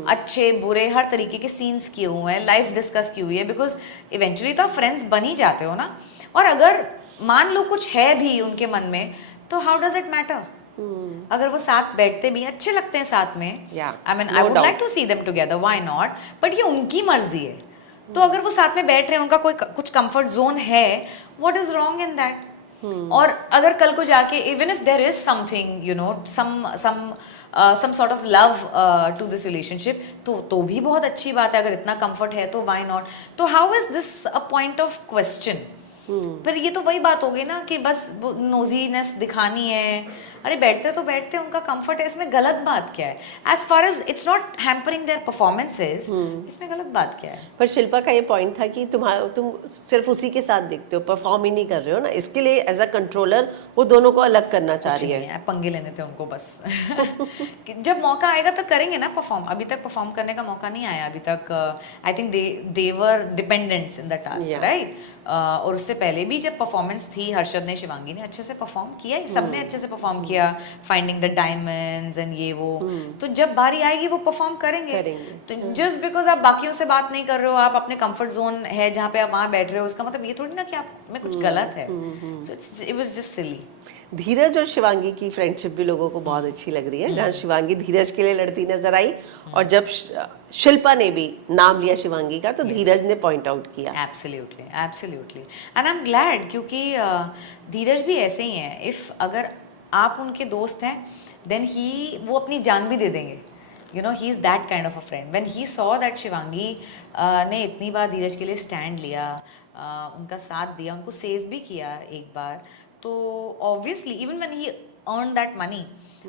अच्छे बुरे हर तरीके के सीन्स किए हुए हैं, लाइफ डिस्कस की हुई है, बिकॉज इवेंचुअली तो आप फ्रेंड्स बन ही जाते हो ना. और अगर मान लो कुछ है भी उनके मन में, तो हाउ डज इट मैटर? अगर वो साथ बैठते भी अच्छे लगते हैं साथ में, I mean I would like to see them together, why not, but ये उनकी मर्जी है. तो अगर वो साथ में बैठ रहे हैं, उनका कोई कुछ कंफर्ट जोन है, what is wrong in that? और अगर कल को जाके even if there is something you know some sort of love to this relationship, तो भी बहुत अच्छी बात है. अगर इतना कंफर्ट है तो व्हाई नॉट? तो how is this a point of question? फिर ये तो वही बात हो गई ना कि बस वो नोजीनेस दिखानी है. अरे बैठते तो बैठते, उनका कंफर्ट है, इसमें गलत बात क्या है? As far as it's not hampering their performances, इसमें गलत बात क्या है? पर शिल्पा का ये पॉइंट था कि तुम सिर्फ उसी के साथ देखते हो, परफॉर्म ही नहीं कर रहे हो ना, इसके लिए एज अ कंट्रोलर वो दोनों को अलग करना चाह रही है. पंगे लेने थे उनको बस. जब मौका आएगा तो करेंगे ना परफॉर्म. अभी तक परफॉर्म करने का मौका नहीं आया अभी तक. आई think they were dependents in the task, right? और उससे पहले भी जब परफॉर्मेंस थी, हर्षद ने शिवांगी ने अच्छे से परफॉर्म किया, सबने अच्छे से परफॉर्म किया, फाइंडिंग द डायमंड्स एंड ये वो. तो जब बारी आएगी वो परफॉर्म करेंगे. तो जस्ट बिकॉज आप बाकियों से बात नहीं कर रहे हो, आप अपने कंफर्ट जोन है जहाँ पे आप वहाँ बैठ रहे हो, उसका मतलब ये थोड़ी ना कि आप में कुछ गलत है. सो इट वाज जस्ट सिली. धीरज और शिवांगी की फ्रेंडशिप भी लोगों को बहुत अच्छी लग रही है, जहाँ शिवांगी धीरज के लिए लड़ती नजर आई, और जब शिल्पा ने भी नाम लिया शिवांगी का, तो धीरज ने पॉइंट आउट किया. Absolutely, absolutely. And I am glad, क्योंकि धीरज भी ऐसे ही हैं. इफ अगर आप उनके दोस्त हैं, देन वो अपनी जान भी दे देंगे. You know, he is that kind of a friend. When he saw that Shivangi ने इतनी बार धीरज के लिए स्टैंड लिया, उनका साथ दिया, उनको सेव भी किया एक बार, तो obviously even when he earn that money,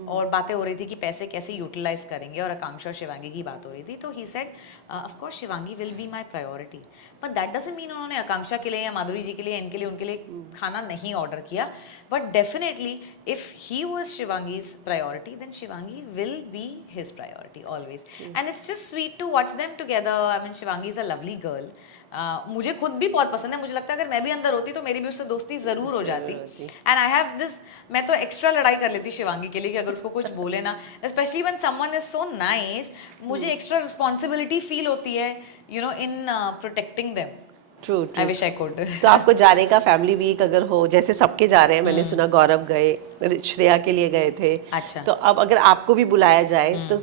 और बातें हो रही थी कि पैसे कैसे यूटिलाइज करेंगे, और आकांक्षा और शिवांगी की बात हो रही थी, तो he said of course Shivangi will be my priority. But that doesn't mean उन्होंने आकांक्षा के लिए या माधुरी जी के लिए, इनके लिए, उनके लिए खाना नहीं ऑर्डर किया. But definitely if he was Shivangi's priority, then Shivangi will be his priority always. And it's just sweet to watch them together. I mean Shivangi is a lovely girl. मुझे खुद भी बहुत पसंद है. मुझे लगता है अगर मैं भी अंदर होती तो मेरी भी उससे दोस्ती जरूर हो जाती. एंड आई हैव दिस, मैं तो एक्स्ट्रा लड़ाई कर लेती शिवांगी के लिए कि अगर उसको कुछ बोले ना, specially when someone is so nice, मुझे एक्स्ट्रा रिस्पॉन्सिबिलिटी फील होती है, you know, in protecting them. True. I wish I could. तो आपको जाने का फैमिली वीक अगर हो, जैसे सबके जा रहे हैं, मैंने सुना गौरव गए, श्रेया के लिए गए थे, अच्छा, तो अब अगर आपको भी बुलाया जाए तो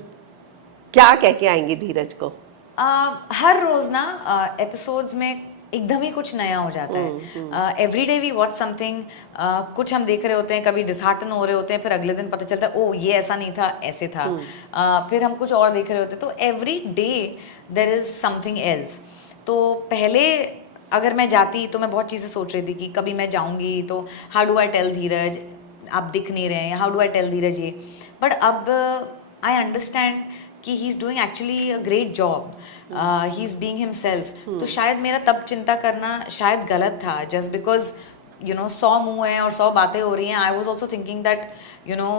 क्या कह के आएंगे धीरज को? हर रोज ना एपिसोड्स में एकदम ही कुछ नया हो जाता है. Every day we watch something. कुछ हम देख रहे होते हैं, कभी डिसहार्टन हो रहे होते हैं, फिर अगले दिन पता चलता है ओ ये ऐसा नहीं था, ऐसे था. फिर हम कुछ और देख रहे होते हैं. तो every day there is something else. तो पहले अगर मैं जाती तो मैं बहुत चीज़ें सोच रही थी कि कभी मैं जाऊंगी तो हाउ डू आई टेल धीरज आप दिख नहीं रहे हैं, हाउ डू आई टेल धीरज ये. बट अब आई अंडरस्टैंड कि he is doing actually a great job, he is being himself. तो शायद मेरा तब चिंता करना शायद गलत था, जस्ट बिकॉज यू नो 100 मुँह हैं और 100 बातें हो रही हैं. I was also thinking that you know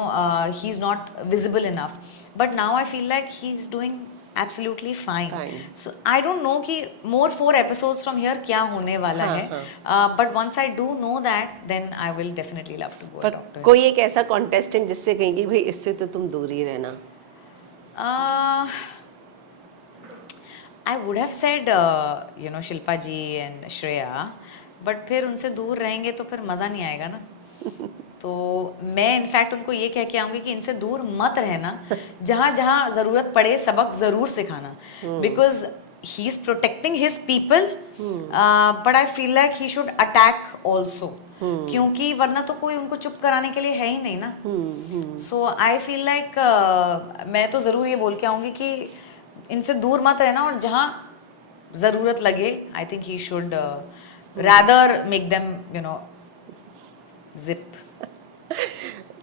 he is not visible enough. But now I feel like he is doing absolutely fine. So I don't know कि more 4 episodes from here क्या होने वाला है. But once I do know that, then I will definitely love to go and talk to him. कोई एक ऐसा contestant जिससे कहेंगे भाई इससे तो तुम दूर ही रहना? I would have said you know Shilpa ji and Shreya, but फिर उनसे दूर रहेंगे तो फिर मज़ा नहीं आएगा ना। तो मैं इनफैक्ट उनको ये कह के आऊँगी कि इनसे दूर मत रहना, जहाँ जहाँ ज़रूरत पड़े सबक ज़रूर सिखाना, because he is protecting his people, but I feel like he should attack also, क्योंकि वरना तो कोई उनको चुप कराने के लिए है ही नहीं ना। सो आई फील लाइक मैं तो ज़रूर ये बोल के आऊँगी कि इनसे दूर मत रहना, और जहाँ ज़रूरत लगे I think he should rather make them you know zip.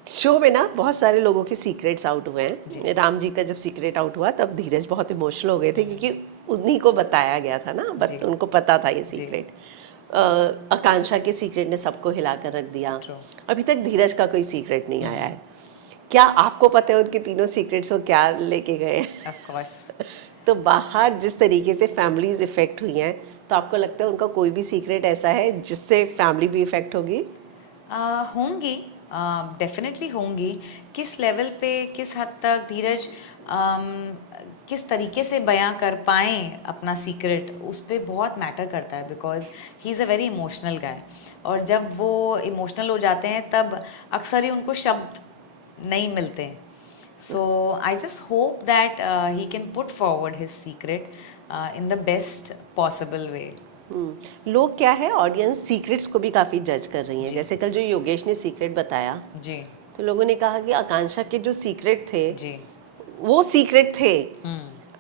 Show में ना बहुत सारे लोगों के सीक्रेट्स आउट हुए हैं। राम जी का जब सीक्रेट आउट हुआ तब धीरज बहुत इमोशनल हो गए थे, क्योंकि उन्हीं को बताया गया था ना, उनको पता था ये सीक्रेट। आकांक्षा के सीक्रेट ने सबको हिलाकर रख दिया। अभी तक धीरज का कोई सीक्रेट नहीं आया है। क्या आपको पता है उनके तीनों सीक्रेट्स वो क्या लेके गए? Of course. तो बाहर जिस तरीके से फैमिलीज इफेक्ट हुई हैं, तो आपको लगता है उनका कोई भी सीक्रेट ऐसा है जिससे फैमिली भी इफेक्ट होगी? होंगी, डेफिनेटली होंगी। किस लेवल पे, किस हद तक धीरज किस तरीके से बयां कर पाएँ अपना सीक्रेट, उस पर बहुत मैटर करता है, because he is a very emotional guy, और जब वो इमोशनल हो जाते हैं तब अक्सर ही उनको शब्द नहीं मिलते हैं। So I just hope that he can put forward his secret in the best possible way. लोग क्या है, ऑडियंस सीक्रेट्स को भी काफ़ी जज कर रही है। जैसे कल जो योगेश ने सीक्रेट बताया जी, तो लोगों ने कहा कि आकांक्षा के जो सीक्रेट थे जी, वो सीक्रेट थे,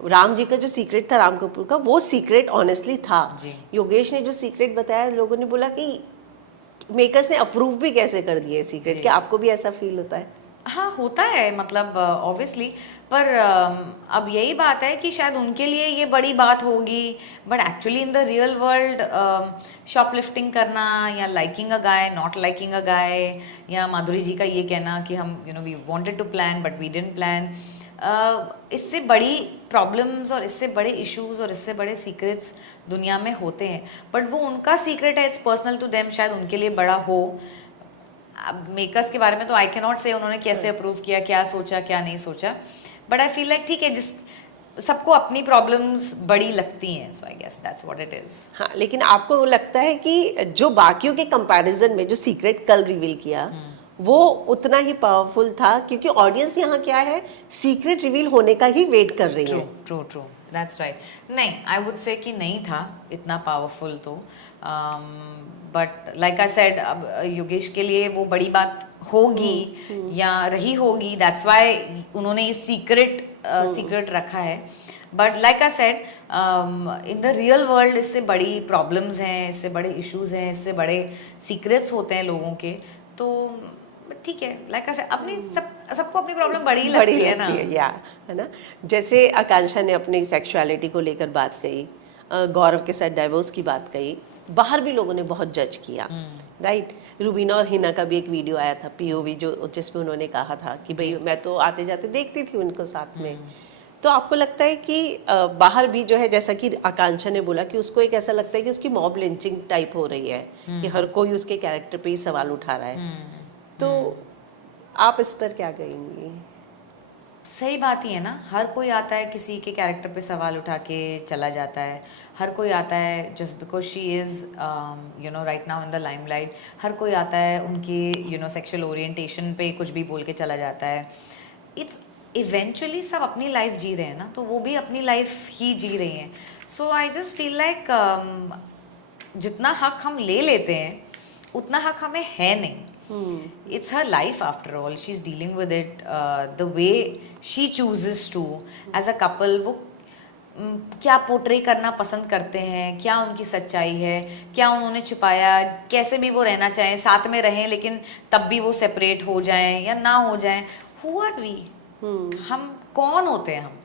राम जी का जो सीक्रेट था, राम कपूर का, वो सीक्रेट ऑनेस्टली था। जी। योगेश ने जो सीक्रेट बताया, लोगों ने बोला कि मेकर्स ने अप्रूव भी कैसे कर दिए सीक्रेट। क्या आपको भी ऐसा फील होता है? हाँ होता है, मतलब ऑब्वियसली, पर अब यही बात है कि शायद उनके लिए ये बड़ी बात होगी, but actually in the real world shoplifting करना, या liking a guy, not liking a guy, या माधुरी जी का ये कहना कि हम you know we wanted to plan but we didn't plan, इससे बड़ी प्रॉब्लम्स और इससे बड़े इश्यूज और इससे बड़े सीक्रेट्स दुनिया में होते हैं, बट वो उनका सीक्रेट है, इट्स पर्सनल टू देम, शायद उनके लिए बड़ा हो। अब मेकर्स के बारे में तो आई कैन नॉट से उन्होंने कैसे अप्रूव किया, क्या सोचा क्या नहीं सोचा, बट आई फील लाइक ठीक है, जिस सबको अपनी प्रॉब्लम्स बड़ी लगती हैं, so I guess that's what it is. हाँ, लेकिन आपको लगता है कि जो बाकियों के कंपैरिजन में जो सीक्रेट कल रिवील किया वो उतना ही पावरफुल था? क्योंकि ऑडियंस यहाँ क्या है, सीक्रेट रिवील होने का ही वेट कर रही है। True true, that's right. नहीं, आई वुड से कि नहीं था इतना पावरफुल तो, बट लाइक आई सेड, अब योगेश के लिए वो बड़ी बात होगी या रही होगी, दैट्स वाई उन्होंने ये सीक्रेट रखा है। But like I said, in the real world इससे बड़ी प्रॉब्लम्स हैं, इससे बड़े इश्यूज हैं, इससे बड़े सीक्रेट्स होते हैं लोगों के, तो ठीक है, लाइक आई सेड, अपनी सबको अपनी प्रॉब्लम बड़ी लगती है ना, है ना। जैसे आकांक्षा ने अपनी सेक्सुअलिटी को लेकर बात कही, गौरव के साथ डाइवोर्स की बात कही, बाहर भी लोगों ने बहुत जज किया, राइट। रुबीना और हिना का भी एक वीडियो आया था पीओवी, जो जिसमें उन्होंने कहा था कि भाई मैं तो आते जाते देखती थी उनको साथ में। तो आपको लगता है कि बाहर भी जो है, जैसा कि आकांक्षा ने बोला कि उसको एक ऐसा लगता है कि उसकी मॉब लिंचिंग टाइप हो रही है, कि हर कोई उसके कैरेक्टर पे ही सवाल उठा रहा है, तो आप इस पर क्या कहेंगी? सही बात ही है ना, हर कोई आता है किसी के कैरेक्टर पे सवाल उठा के चला जाता है, हर कोई आता है just because she is you know right now in the limelight, हर कोई आता है उनकी यू नो सेक्सुअल ओरिएंटेशन पे कुछ भी बोल के चला जाता है। इट्स इवेंचुअली सब अपनी लाइफ जी रहे हैं ना, तो वो भी अपनी लाइफ ही जी रही हैं। So I just feel like जितना हक हम ले लेते हैं उतना हक हमें है नहीं। It's her life after all. She's dealing with it the way she chooses to. As a couple, वो क्या पोर्ट्रे करना पसंद करते हैं, क्या उनकी सच्चाई है, क्या उन्होंने छिपाया, कैसे भी वो रहना चाहें, साथ में रहें लेकिन तब भी वो सेपरेट हो जाएं या ना हो जाएं। Who are we? हम कौन होते हैं? हम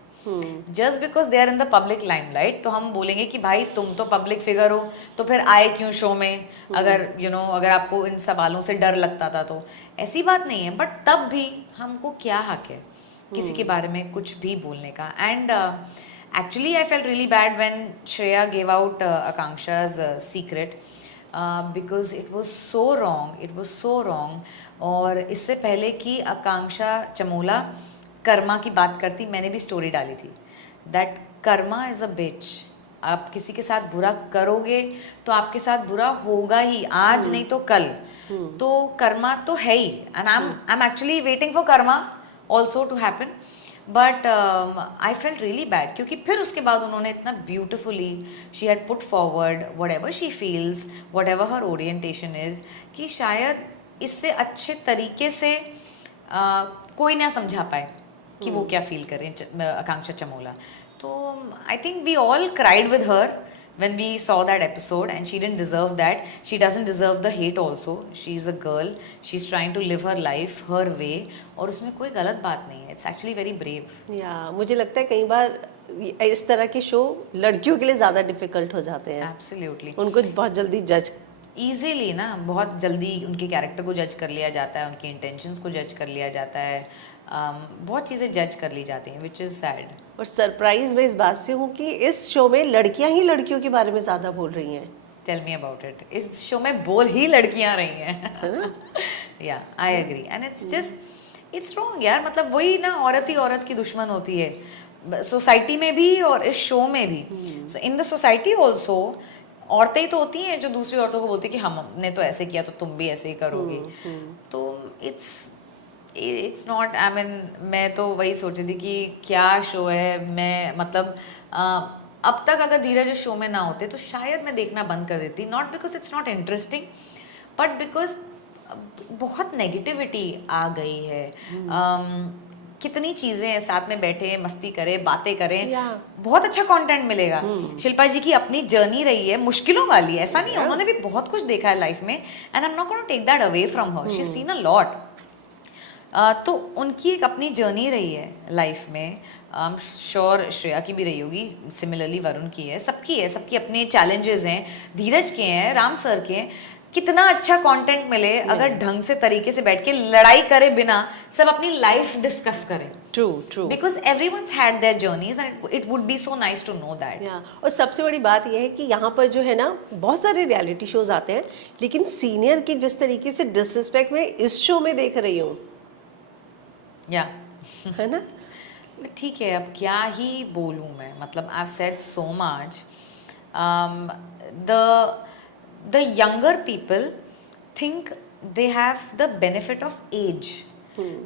just because they are in the public limelight, तो हम बोलेंगे कि भाई तुम तो पब्लिक फिगर हो, तो फिर आए क्यों शो में? अगर यू नो अगर आपको इन सवालों से डर लगता था तो ऐसी बात नहीं है, बट तब भी हमको क्या हक है किसी के बारे में कुछ भी बोलने का? And actually I felt really bad when Shreya gave out Akanksha's secret, because it was so wrong. और इससे पहले कि आकांक्षा चमोला कर्मा की बात करती, मैंने भी स्टोरी डाली थी दैट कर्मा इज़ अ बिच, आप किसी के साथ बुरा करोगे तो आपके साथ बुरा होगा ही, आज नहीं तो कल। तो कर्मा तो है ही, and I am actually waiting for कर्मा also to happen, but I felt really bad, क्योंकि फिर उसके बाद उन्होंने इतना beautifully she had put forward whatever she feels, whatever her orientation is, कि शायद इससे अच्छे तरीके से कोई ना समझा पाए कि वो क्या फील करें, आकांक्षा चमोला। तो I think we all cried with her when we saw that episode, and she didn't deserve that. She doesn't deserve the hate also. She's a girl, she's trying to live her life her way, और उसमें कोई गलत बात नहीं है. It's actually very brave. या मुझे लगता है कई बार इस तरह के शो लड़कियों के लिए ज़्यादा डिफिकल्ट हो जाते हैं. Absolutely. उनको बहुत जल्दी जज ईजीली ना, बहुत जल्दी उनके कैरेक्टर को जज कर लिया जाता है, उनके इंटेंशंस को जज कर लिया जाता है, बहुत चीज़ें जज कर ली जाती हैं, विच इज़ सैड. और सरप्राइज मैं इस बात से हूँ कि इस शो में लड़कियां ही लड़कियों के बारे में ज़्यादा बोल रही हैं. Tell me about it. इस शो में बोल ही लड़कियां रही हैं. Yeah I agree, and it's just it's wrong यार. मतलब वही ना, औरत ही औरत की दुश्मन होती है, सोसाइटी में भी और इस शो में भी. सो इन द सोसाइटी ऑल्सो औरतें ही तो होती हैं जो दूसरी औरतों को बोलती है कि हमने तो ऐसे किया तो तुम भी ऐसे ही करोगी. तो इट्स नॉट, आई मीन मैं तो वही सोच रही थी कि क्या शो है. मैं मतलब अब तक अगर धीरज इस शो में ना होते तो शायद मैं देखना बंद कर देती. Not because it's not interesting, but because बहुत नेगेटिविटी आ गई है. कितनी चीज़ें हैं, साथ में बैठे मस्ती करें, बातें करें, बहुत अच्छा कंटेंट मिलेगा. शिल्पा जी की अपनी जर्नी रही है मुश्किलों वाली, ऐसा नहीं है, उन्होंने भी बहुत कुछ देखा है लाइफ में, and I am not going to take that away from her. She seen a lot. तो उनकी एक अपनी जर्नी रही है लाइफ में. श्योर श्रेया की भी रही होगी, सिमिलरली वरुण की है, सबकी है, सबकी अपने चैलेंजेस हैं, धीरज के हैं, राम सर के हैं. कितना अच्छा कंटेंट मिले अगर ढंग से तरीके से बैठ के लड़ाई करे बिना सब अपनी लाइफ डिस्कस करें. True. Because everyone's had their journeys and it would be so nice to know that. और सबसे बड़ी बात यह है कि यहाँ पर जो है ना, बहुत सारे रियलिटी शोज आते हैं, लेकिन सीनियर की जिस तरीके से डिसरिस्पेक्ट में इस शो में देख रही हूँ, या है ना. ठीक है, अब क्या ही बोलूँ मैं. मतलब I've said so much. The younger people think they have the benefit of age,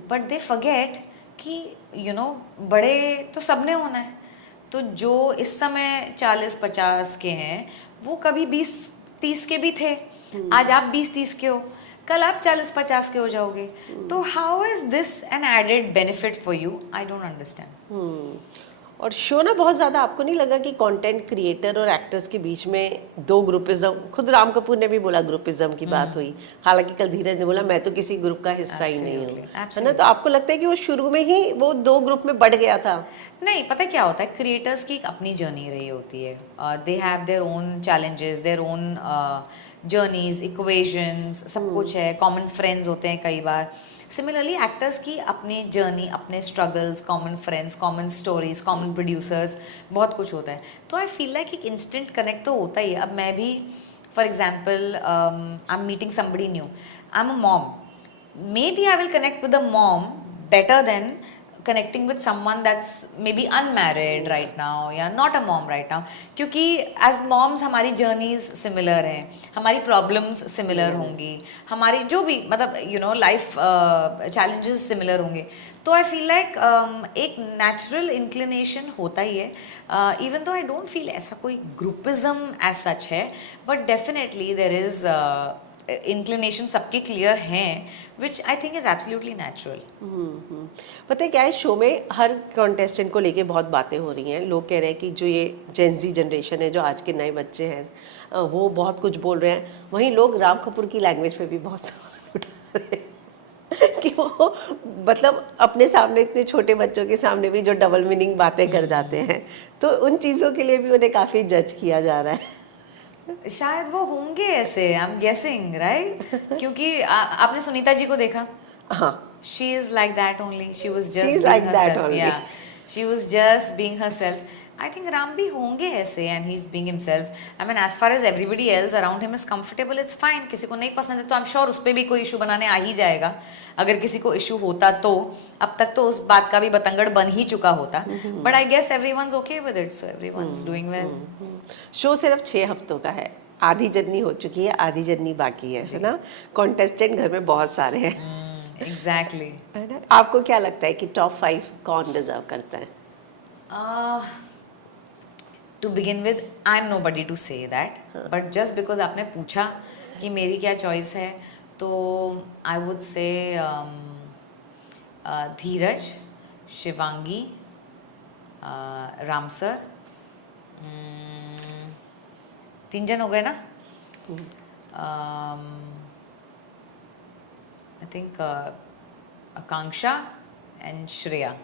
but they forget कि बड़े तो सबने होना है. तो जो इस समय 40-50 के हैं वो कभी 20-30 के भी थे. आज आप 20-30 के हो, कल आप 40-50 के हो जाओगे. तो how is this an added benefit for you? I don't understand. और शो ना बहुत ज़्यादा, आपको नहीं लगा कि कंटेंट क्रिएटर और एक्टर्स के बीच में दो ग्रुपिज्म, खुद राम कपूर ने भी बोला ग्रुपिज्म की बात हुई, हालांकि कल धीरज ने बोला मैं तो किसी ग्रुप का हिस्सा ही नहीं हूँ, है ना. तो आपको लगता है कि वो शुरू में ही वो दो ग्रुप में बढ़ गया था? नहीं, पता क्या होता है, क्रिएटर्स की अपनी जर्नी रही होती है. They have their own challenges, their own journeys, equations, सब कुछ है. कॉमन फ्रेंड्स होते हैं कई बार. सिमिलरली एक्टर्स की अपनी जर्नी, अपने struggles, common friends, common stories, common producers, बहुत कुछ होता है. तो आई फील लाइक एक इंस्टेंट कनेक्ट तो होता ही है. अब मैं भी for example I am meeting somebody new, I am a mom, maybe I will connect with a mom better than connecting with someone that's maybe unmarried right now या not a mom right now, क्योंकि as moms हमारी journeys similar हैं, हमारी problems similar होंगी, हमारी जो भी मतलब life challenges similar होंगे. तो I feel like एक natural inclination होता ही है, even though I don't feel ऐसा कोई groupism as such है, but definitely there is inclination सबके क्लियर हैं, which I think is absolutely natural. पता है क्या है, शो में हर कॉन्टेस्टेंट को लेके बहुत बातें हो रही हैं. लोग कह रहे हैं कि जो ये जेनजी जनरेशन है, जो आज के नए बच्चे हैं, वो बहुत कुछ बोल रहे हैं. वहीं लोग राम कपूर की लैंग्वेज पे भी बहुत सवाल उठा रहे हैं कि वो मतलब अपने सामने, इतने छोटे बच्चों के सामने भी जो डबल मीनिंग बातें कर जाते हैं, तो उन चीज़ों के लिए भी उन्हें काफ़ी जज किया जा रहा है. शायद वो होंगे ऐसे, आई एम गेसिंग, राइट. क्योंकि आपने सुनीता जी को देखा, she is like that only. She was just being herself. Yeah she was just being herself. I think Ram भी होंगे ऐसे and he is being himself. I mean as far as everybody else around him is comfortable it's fine. किसी को नहीं पसंद है तो आई am sure उस पर भी कोई इशू बनाने आ ही जाएगा. अगर किसी को इशू होता तो अब तक तो उस बात का भी बतंगड़ बन ही चुका होता. But I guess everyone's okay with it, so everyone's doing well. Show सिर्फ 6 हफ्तों का है, आधी जर्नी हो चुकी है, आधी जर्नी बाकी है ना. कॉन्टेस्टेंट घर में बहुत सारे हैं. एग्जैक्टली. है ना. आपको क्या लगता है कि टॉप 5 कौन डिजर्व करता है? To begin with I am nobody to say that, but just because आपने पूछा कि मेरी क्या चॉइस है, तो I would say Dheeraj, Shivangi, Ram sir. 3 जन हो गए ना. I think Akanksha and Shreya.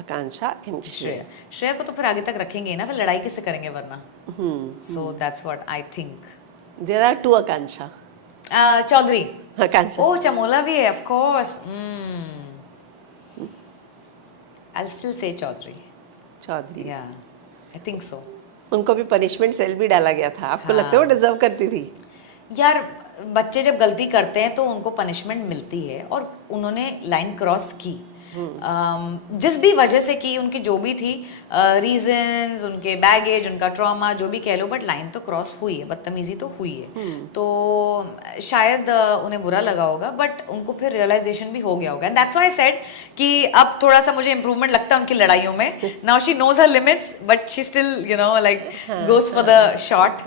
Akanksha and Shreya. Shreya को तो फिर आगे तक रखेंगे ही ना, फिर लड़ाई किससे करेंगे वरना. So that's what I think. There are 2 Akanksha. Chaudhary. Akanksha. Oh Chamola भी है, of course. I'll still say Chaudhary. Chaudhary. Yeah, I think so. उनको भी पनिशमेंट सेल भी डाला गया था. आपको लगता है वो डिजर्व करती थी? यार बच्चे जब गलती करते हैं तो उनको पनिशमेंट मिलती है, और उन्होंने लाइन क्रॉस की. जिस भी वजह से की, उनकी जो भी थी रीजंस, उनके बैगेज, उनका ट्रॉमा, जो भी कह लो, बट लाइन तो क्रॉस हुई है, बदतमीजी तो हुई है. तो शायद उन्हें बुरा लगा होगा, बट उनको फिर रियलाइजेशन भी हो गया होगा. And that's why I said कि अब थोड़ा सा मुझे इंप्रूवमेंट लगता है उनकी लड़ाइयों में. Now she knows her limits, but she still you know like goes for the shot.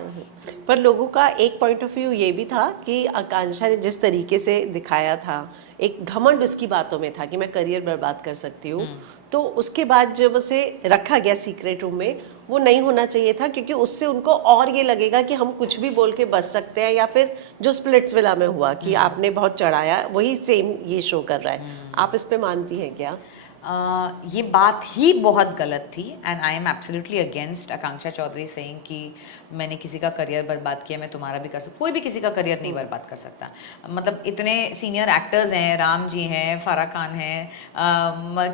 पर लोगों का एक पॉइंट ऑफ व्यू ये भी था कि आकांक्षा ने जिस तरीके से दिखाया था, एक घमंड उसकी बातों में था कि मैं करियर बर्बाद कर सकती हूँ. तो उसके बाद जब उसे रखा गया सीक्रेट रूम में, वो नहीं होना चाहिए था, क्योंकि उससे उनको और ये लगेगा कि हम कुछ भी बोल के बच सकते हैं. या फिर जो स्प्लिट्सविला में हुआ कि आपने बहुत चढ़ाया, वही सेम ये शो कर रहा है. आप इस पे मानती हैं क्या? ये बात ही बहुत गलत थी. And I am absolutely against Akanksha Chaudhary saying कि मैंने किसी का करियर बर्बाद किया, मैं तुम्हारा भी कर सकता. कोई भी किसी का करियर नहीं बर्बाद कर सकता. मतलब इतने सीनियर एक्टर्स हैं, राम जी हैं, फराह खान हैं,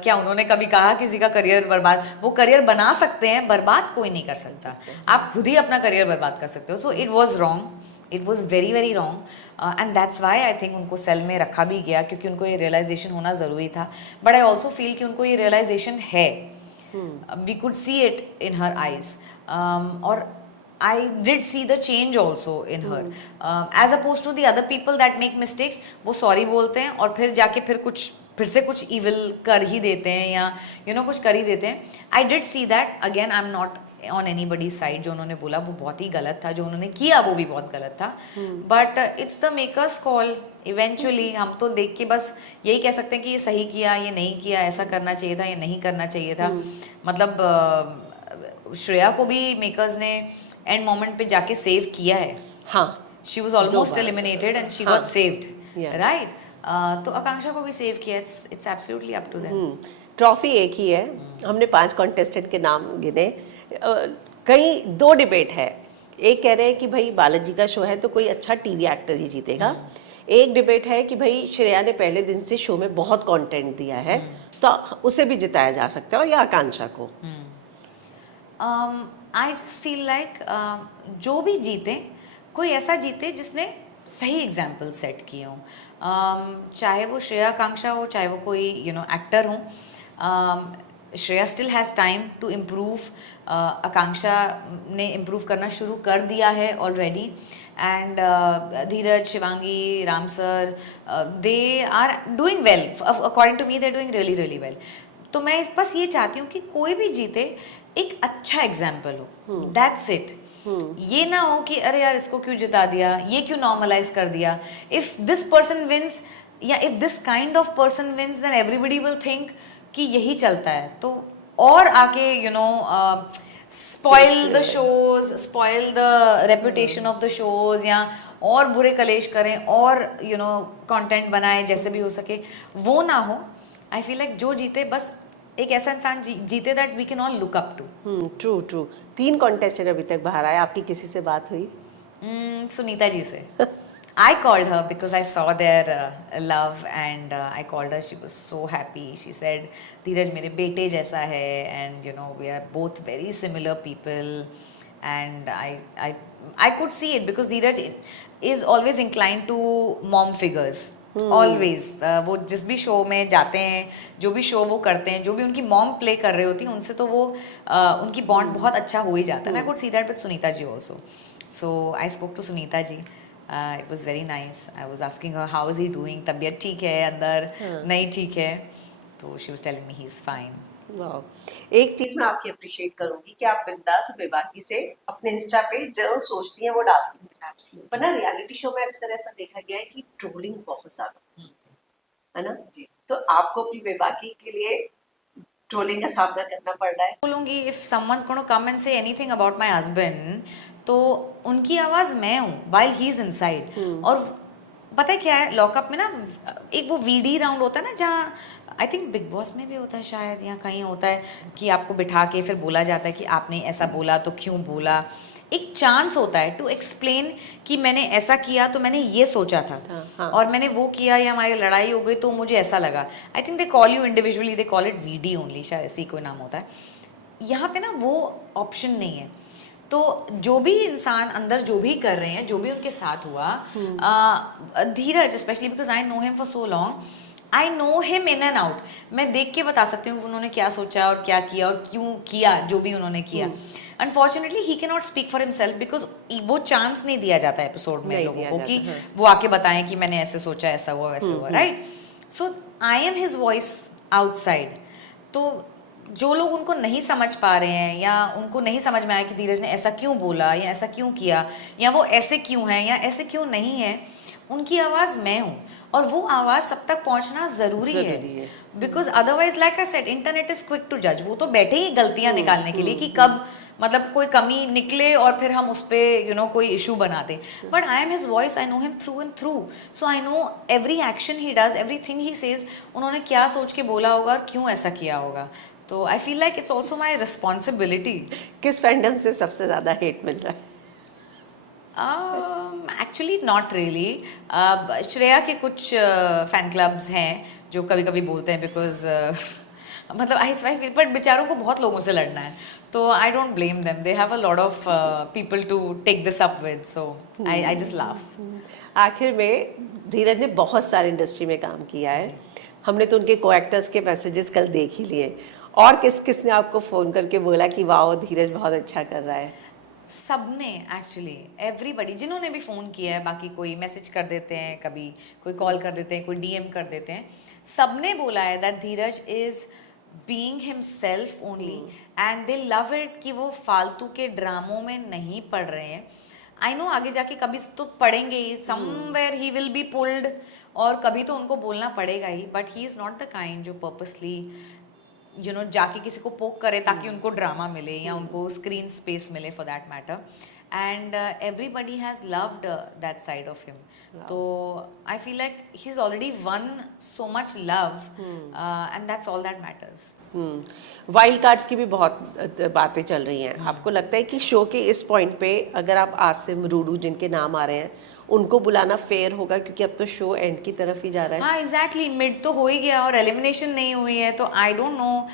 क्या उन्होंने कभी कहा किसी का करियर बर्बाद? वो करियर बना सकते हैं, बर्बाद कोई नहीं कर सकता. आप खुद ही अपना करियर बर्बाद कर सकते हो. So it was wrong, it was very very wrong. And that's why I think उनको सेल में रखा भी गया, क्योंकि उनको ये रियलाइजेशन होना ज़रूरी था. बट आई ऑल्सो फील कि उनको ये रियलाइजेशन है. We could see it in her eyes. और I did see the change also in her. As opposed to the other people that make mistakes, वो sorry बोलते हैं और फिर जाके फिर से कुछ evil कर ही देते हैं, या you know कुछ कर ही देते हैं. I did see that. Again, I'm not on anybody's side. जो उन्होंने बोला वो बहुत ही गलत था, जो उन्होंने किया वो भी बहुत गलत था. But it's the maker's call. Eventually हम तो देख के बस यही कह सकते हैं कि ये सही किया, ये नहीं किया, ऐसा करना चाहिए था, ये नहीं करना चाहिए था. मतलब श्रेया को भी मेकर्स ने एंड मोमेंट पे जाके सेव किया है. हाँ, she was almost eliminated and she got saved, Yeah. Right. तो आकांक्षा को भी सेव किया. It's absolutely up to them. Trophy एक ही है. हमने 5 कॉन्टेस्टेंट के नाम गिने. कई 2 डिबेट है. एक कह रहे हैं कि भाई बालाजी का शो है तो कोई अच्छा टीवी एक्टर ही जीतेगा. एक डिबेट है कि भाई श्रेया ने पहले दिन से शो में बहुत कंटेंट दिया है, तो उसे भी जिताया जा सकता है, और या आकांक्षा को. आई जस्ट फील लाइक जो भी जीते, कोई ऐसा जीते जिसने सही एग्जाम्पल सेट किए हों. चाहे वो श्रेया आकांक्षा हो, चाहे वो कोई एक्टर हो. Shreya still has time to improve. Akanksha ने इम्प्रूव करना शुरू कर दिया है already. And Dheeraj, Shivangi, Ram sir, they are doing well. According to me they are doing really really well. तो मैं बस ये चाहती हूँ कि कोई भी जीते एक अच्छा एग्जाम्पल हो. That's it. ये ना हो कि अरे यार इसको क्यों जिता दिया, ये क्यों नॉर्मलाइज कर दिया. इफ दिस पर्सन विंस, या if this kind of person wins, then everybody will think कि यही चलता है. तो और आके spoil the shows, spoil the reputation of the shows, या और बुरे कलेश करें और कंटेंट बनाए जैसे भी हो सके, वो ना हो. आई फील लाइक जो जीते बस एक ऐसा इंसान जीते that we can all look up to. True. 3 contestant अभी तक बाहर आए. आपकी किसी से बात हुई? सुनीता जी से. I called her because I saw their love and I called her. She was so happy. She said, "Dheeraj मेरे बेटे जैसा है and you know we are both very similar people." And I could see it because Dheeraj is always inclined to mom figures. Always वो जिस भी show में जाते हैं, जो भी शो वो करते हैं, जो भी उनकी मॉम प्ले कर रही होती है उनसे तो वो उनकी बॉन्ड बहुत अच्छा हो ही जाता है. I could see that with Sunita ji also. So I spoke to Sunita ji. It was very nice. I was asking her how is he doing. तबीयत ठीक है अंदर नहीं ठीक है. तो she was telling me he's fine. वाह, एक चीज मैं आपकी अप्रिशिएट करूंगी कि आप बिंदास और बेबाकी से अपने इंस्टा पे जो सोचती हैं वो डालती हैं एप्स में, पर ना रियलिटी शो में अक्सर ऐसा देखा गया है कि ट्रोलिंग बहुत ज्यादा है ना जी, तो आपको अपनी बेबाकी के लिए ट्रोलिंग का सामना करना पड़ रहा है. बोलूँगी if someone's going to come and say anything about my husband तो उनकी आवाज़ मैं हूँ while he's inside. और पता है क्या है, लॉकअप में ना एक वो वीडी राउंड होता है ना, जहाँ आई थिंक बिग बॉस में भी होता है शायद, या कहीं होता है कि आपको बिठा के फिर बोला जाता है कि आपने ऐसा बोला तो क्यों बोला. एक चांस होता है टू एक्सप्लेन कि मैंने ऐसा किया तो मैंने ये सोचा था. हाँ. और मैंने वो किया या हमारी लड़ाई हो गई तो मुझे ऐसा लगा. I think they call you individually, they call it VD only, शायद ऐसी कोई नाम होता है. यहाँ पे ना वो ऑप्शन नहीं है. तो जो भी इंसान अंदर जो भी कर रहे हैं, जो भी उनके साथ हुआ, Dheeraj specially because I know him for so long, I know him in and out. मैं देख के बता सकती हूँ उन्होंने क्या सोचा और क्या किया और क्यों किया जो भी उन्होंने किया. Unfortunately he can not speak for himself because वो चांस नहीं दिया जाता है एपिसोड में लोगों को कि वो आके बताएं कि मैंने ऐसे सोचा, ऐसा हुआ, वैसे हुआ, right. So I am his voice outside. तो जो लोग उनको नहीं समझ पा रहे हैं या उनको नहीं समझ में आया कि धीरज ने ऐसा क्यों बोला या ऐसा क्यों किया या वो ऐसे क्यों है या ऐसे क्यों नहीं है, उनकी आवाज़ मैं हूँ और वो आवाज़ सब तक पहुँचना ज़रूरी है. Because otherwise like I said, internet is quick to जज. वो तो बैठे ही गलतियाँ निकालने के लिए कि कब मतलब कोई कमी निकले और फिर हम उस पर कोई इशू बना दें. But I am his voice, I know him through and through. So I know every action he does, every thing he says, उन्होंने क्या सोच के बोला होगा और क्यों ऐसा किया होगा. तो I feel like it's also my responsibility. किस फैंडम से सबसे ज्यादा हेट मिल रहा है? Actually not really. श्रेया के कुछ फैन क्लब्स हैं जो कभी कभी बोलते हैं बिकॉज मतलब आई फील, बट बेचारों को बहुत लोगों से लड़ना है तो I don't blame them. They have a lot of people to take this up with, so I just laugh. आखिर में धीरज ने बहुत सारी इंडस्ट्री में काम किया है. हमने तो उनके को एक्टर्स के मैसेजेस कल देख ही लिए. और किस किस ने आपको फ़ोन करके बोला कि वाह धीरज बहुत अच्छा कर रहा है? सबने एक्चुअली, एवरीबडी जिन्होंने भी फ़ोन किया है, बाकी कोई मैसेज कर देते हैं, कभी कोई कॉल कर देते हैं, कोई डीएम कर देते हैं, सबने बोला है that Dheeraj is being himself only and they love it कि वो फालतू के ड्रामों में नहीं पड़ रहे हैं. आई नो आगे जाके कभी तो पढ़ेंगे ही, somewhere he will be pulled और कभी तो उनको बोलना पड़ेगा ही. But he is not the kind जो पर्पसली जाके किसी को पोक करे ताकि उनको ड्रामा मिले या उनको स्क्रीन स्पेस मिले for that matter. And everybody has loved that side of him. तो I feel like he is already won so much love and that's all that matters. Wild cards की भी बहुत बातें चल रही हैं. आपको लगता है कि शो के इस पॉइंट पे अगर आप आसिम, रूडू जिनके नाम आ रहे हैं उनको बुलाना फेयर होगा, क्योंकि अब तो शो एंड की तरफ ही जा रहा है? हाँ एग्जैक्टली, मिड तो हो ही गया और एलिमिनेशन नहीं हुई है. तो I don't know,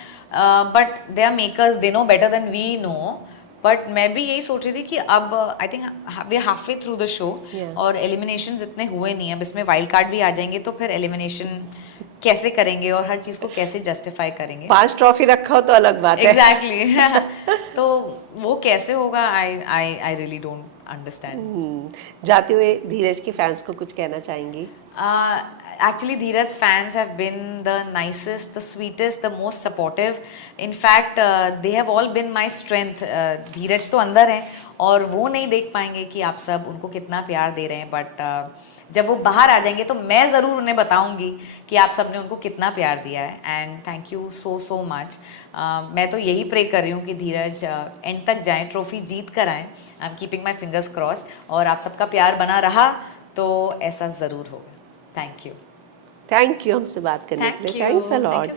but they are makers, they know better than we know. But मैं भी यही सोच रही थी कि अब I think we half way through the show और एलिमिनेशन इतने हुए नहीं. अब इसमें वाइल्ड कार्ड भी आ जाएंगे तो फिर एलिमिनेशन कैसे करेंगे और हर चीज़ को कैसे जस्टिफाई करेंगे. 5 ट्रॉफी रखा हो तो अलग बात है. एग्जैक्टली. तो वो कैसे होगा, आई रियली डोंट अंडरस्टैंड. जाते हुए धीरज के फैंस को कुछ कहना चाहेंगी? Actually, Dheeraj's fans have been the nicest, the sweetest, the most supportive. In fact, they have all been my strength. धीरज तो अंदर हैं और वो नहीं देख पाएंगे कि आप सब उनको कितना प्यार दे रहे हैं, बट जब वो बाहर आ जाएंगे तो मैं ज़रूर उन्हें बताऊंगी कि आप सब ने उनको कितना प्यार दिया है. And thank you so much. मैं तो यही प्रे कर रही हूँ कि धीरज एंड तक जाएं, ट्रॉफी जीत कर आएँ. I am keeping my fingers cross और आप सबका प्यार बना रहा तो ऐसा ज़रूर होगा. Thank you. थैंक यू हमसे बात करने के लिए. Thanks a lot.